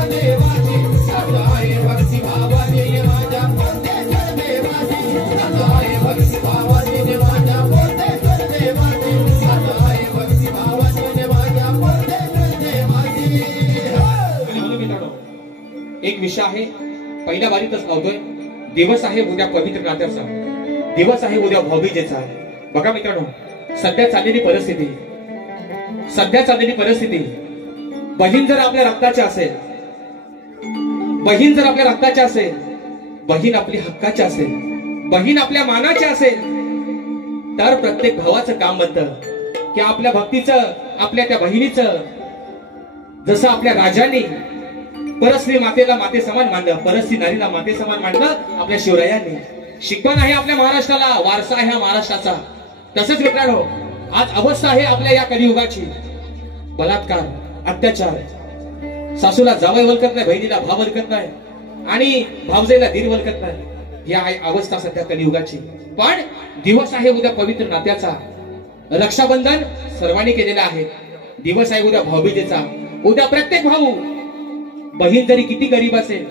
देवाची साथ आहे भक्ती भावाची माझ्या कोलतेश्वर देवाची साथ आहे भक्ती भावाची माझ्या कोलतेश्वर देवाची साथ आहे भक्ती भावाची माझ्या कोलतेश्वर देवाची म्हणून मित्रांनो एक विषय आहे पहिल्या वारीतच लावतोय दिवस आहे उद्या पवित्र नात्याचा दिवस आहे उद्या भाऊबीजेचा बघा मित्रांनो सध्या चाललेली परिस्थिती बहीण जर आपल्या रक्ताची असेल बहीण जर आपल्या रक्ताची असेल बहीण आपली हक्काची असेल बहीण आपल्या मानाची असेल तर प्रत्येक भावाचं काम बनतं की आपल्या भक्तीचं आपल्या त्या बहिणीचं जसं आपल्या राजाने परस्त्री मातेला माते समान मानलं परस्त्री नारीला माते समान मानलं आपल्या शिवरायांनी शिकवण आहे आपल्या महाराष्ट्राला वारसा आहे हा महाराष्ट्राचा तसंच मित्रांनो आज अवस्था आहे आपल्या या कलियुगाची बलात्कार अत्याचार सासूला जावई वलकत नाही बहिणीला भाव वलकत नाही आणि भावजेला दीर वलकत नाही ही आहे अवस्था सध्या कलियुगाची पण दिवस आहे उद्या पवित्र नात्याचा रक्षाबंधन सर्वांनी केलेलं आहे दिवस आहे उद्या भाऊबीजेचा उद्या प्रत्येक भाऊ बहीण जरी किती गरीब असेल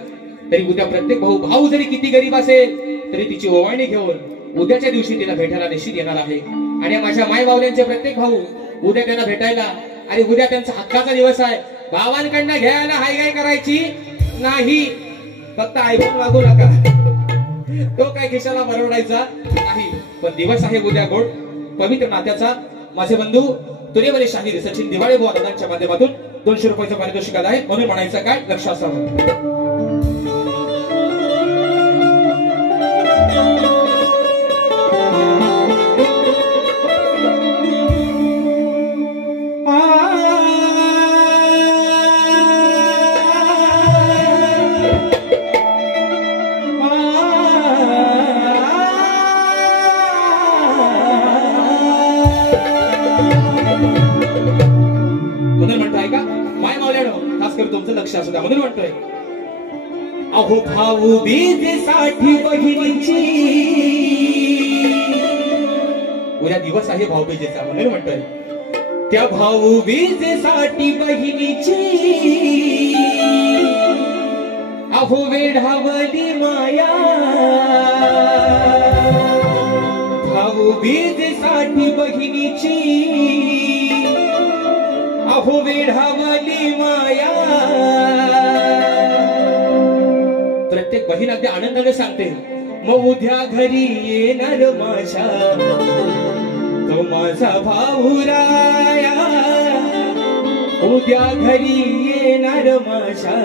तरी उद्या प्रत्येक भाऊ जरी किती गरीब असेल तरी तिची ओवाळणी घेऊन उद्याच्या दिवशी तिला भेटायला निश्चित येणार आहे आणि माझ्या माय बावल्यांचे प्रत्येक भाऊ उद्या त्यांना भेटायला आणि उद्या त्यांचा हक्काचा दिवस आहे भावांकडनं घ्यायला हायगाय करायची नाही फक्त ऐकून वागू नका तो काय खिशाला भरवडायचा नाही पण दिवस आहे उद्या गोड पवित्र नात्याचा माझे बंधू तुरेवले शाहीर सचिन दिवाळे बुवा दादांच्या माध्यमातून 200 रुपयाचं पारितोषिक आहे म्हणून म्हणायचं काय लक्ष असावं तुमचं लक्ष असू द्या म्हणून म्हणतोय अहो भाऊ बीजेसाठी बहिणीची उद्या दिवस आहे भाऊबीजेचा, म्हणून म्हणतोय त्या भाऊबीजेसाठी बहिणीची अहो वेढावली माया, भाऊबीजेसाठी बहिणीची अहो वेढावली माया. प्रत्येक बहीण अगदी आनंदाने सांगते मग उद्या घरी येणार माझ्या तो माझा भाऊराया, उद्या घरी येणार माझ्या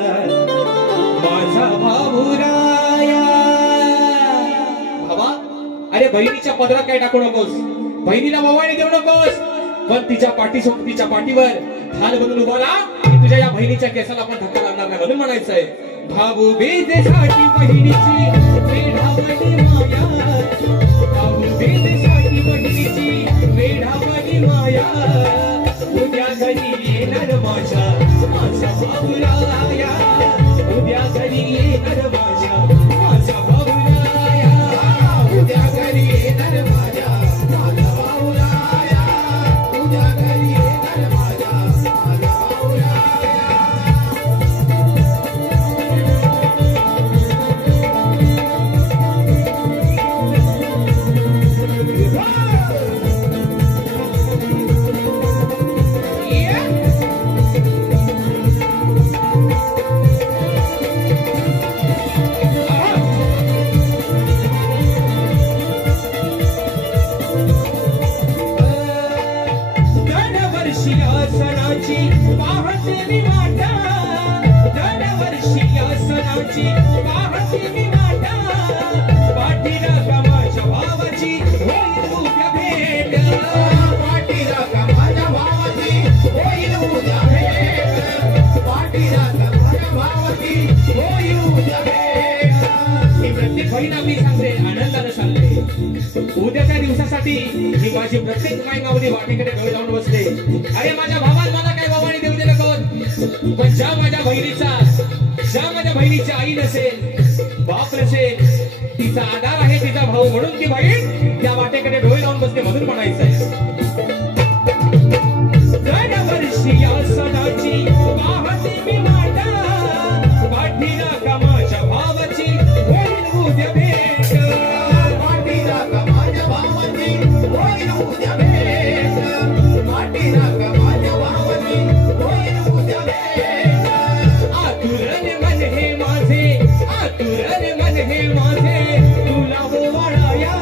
माझा भाऊराया. भावा अरे बहिणीच्या पदरात काय टाकू नकोस, बहिणीला मोबाईल देऊ नकोस, पण तिच्या पाठीवर ढाल बनून उभा राहा की तुझ्या या बहिणीच्या केसाला आपण धक्का लागणार नाही, म्हणून म्हणायचंय भाऊबीजेसाठी बहिणीची वेढावली माया, भाऊबीजेसाठी बहिणीची वेढावली माया, उद्या घरी येणार माझ्या माझा भाऊराया, उद्या घरी येणार माझ्या माझा भाऊराया, उद्या घरी येणार माझ्या माझा भाऊराया, उद्या घरी येणार माझ्या माझा भाऊराया. उद्याच्या दिवसासाठी मी माझी प्रत्येक माई माऊली वाटेकडे डोळे लावून बसले. अरे माझ्या भावात मला काय भावाने देऊ दिलं कोण, पण ज्या माझ्या बहिणीची आई नसेल बाप नसेल तिचा आधार आहे तिचा भाऊ, म्हणून ती बहीण त्या वाटेकडे डोळे लावून बसते, म्हणून म्हणायचंय दरवर्षी या सणाची पाहते मी वाटा, पाठीला कामाच्या भावाची होईल उद्या भेट, पाठीला कामाच्या भावाची होईल उद्या भेट, पाठीला कामाच्या भावाची होईल उद्या भेट. आतुरन मन हे माझे, आतुरन मन हे माझे तुला ओवाळाया,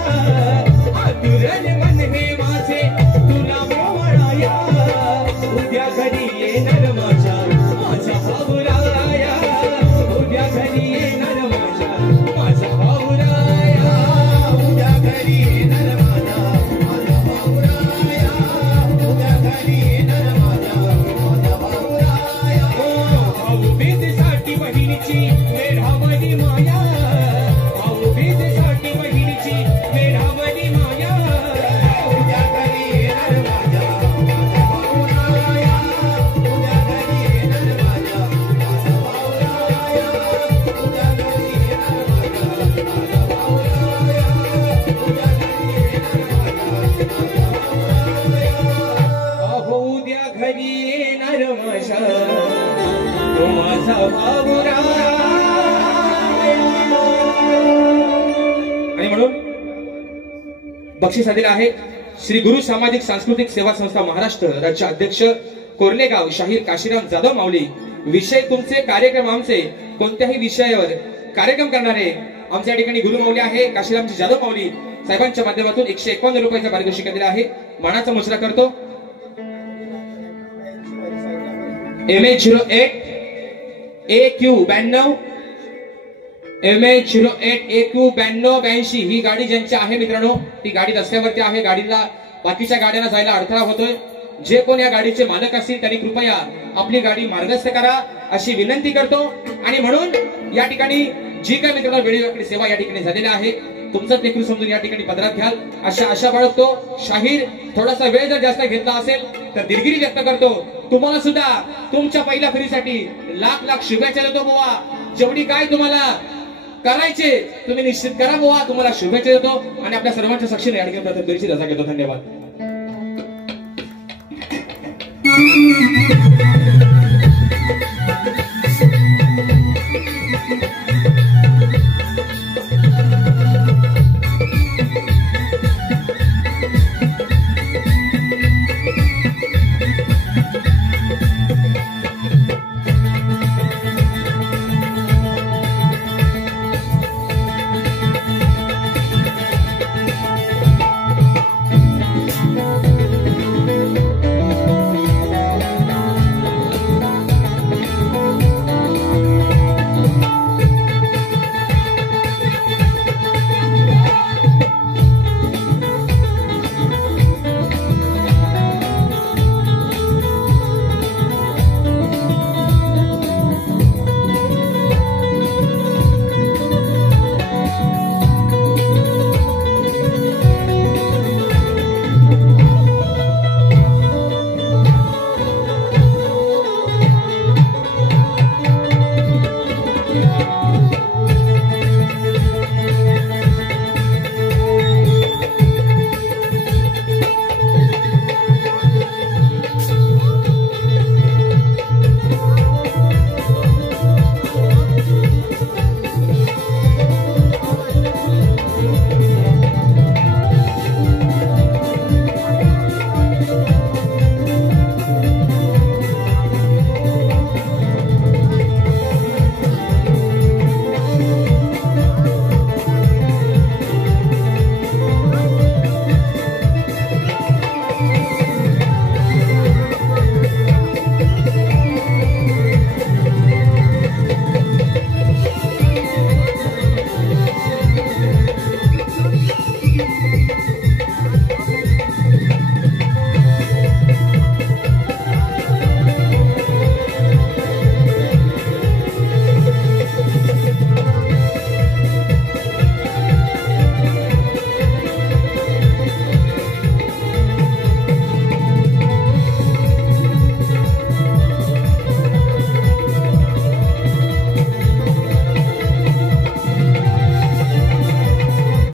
आतुरन मन हे माझे तुला ओवाळाया, उद्या घरी येणार माझ्या माझा भाऊराया, उद्या घरी येणार माझ्या माझा भाऊराया, उद्या घरी येणार माझा माझा भाऊराया, उद्या घरी येणार माझा माझा भाऊराया. भाऊबीजेसाठी बहिणीची वेढावली माया, भाऊबीजेसाठी बहिणीची वेढावली माया, उद्या घरी येणार माझ्या माझा भाऊराया, उद्या घरी येणार माझ्या माझा भाऊराया, उद्या घरी येणार माझ्या माझा भाऊराया, उद्या घरी येणार माझ्या माझा भाऊराया. अहो उद्या घरी येणार माझ्या तो माझा भाऊराया. आणि म्हणून बक्षीस आलेलं आहे श्री गुरु सामाजिक सांस्कृतिक सेवा संस्था महाराष्ट्र राज्य अध्यक्ष कोर्लेगाव शाहीर काशीराम जाधव माऊली. विषय तुमचे, कार्यक्रम आमचे. कोणत्याही विषयावर कार्यक्रम करणारे आमच्या या ठिकाणी गुरु माऊली आहे काशीरामजी जाधव माऊली साहेबांच्या माध्यमातून 151 रुपयाचं पारितोषिक दिलेलं आहे. मानाचा मुजरा करतो MH08 AQ 92 MH08 AQ 9282 ही गाडी ज्यांची आहे मित्रांनो, ती गाडी रस्त्यावरती आहे. गाडीला बाकीच्या गाड्यांना जायला अडथळा होतोय. जे कोण या गाडीचे मालक असतील त्यांनी कृपया आपली गाडी मार्गस्थ करा अशी विनंती करतो. आणि म्हणून या ठिकाणी जी काही मित्रांनो वेळेवाकडी सेवा या ठिकाणी झालेली आहे तुमचं देखील समजून या ठिकाणी पदरात घ्याल अशा आशा बाळगतो. शाहीर थोडासा वेळ जर जास्त घेतला असेल तर दिलगिरी व्यक्त करतो. तुम्हाला सुद्धा तुमच्या पहिल्या फेरीसाठी लाख लाख शुभेच्छा देतो बुवा. जेवढी काय तुम्हाला करायचे तुम्ही निश्चित करा बुवा. तुम्हाला शुभेच्छा देतो आणि आपल्या सर्वांच्या साक्षीने या ठिकाणी प्रथम दिवशी रजा घेतो. धन्यवाद.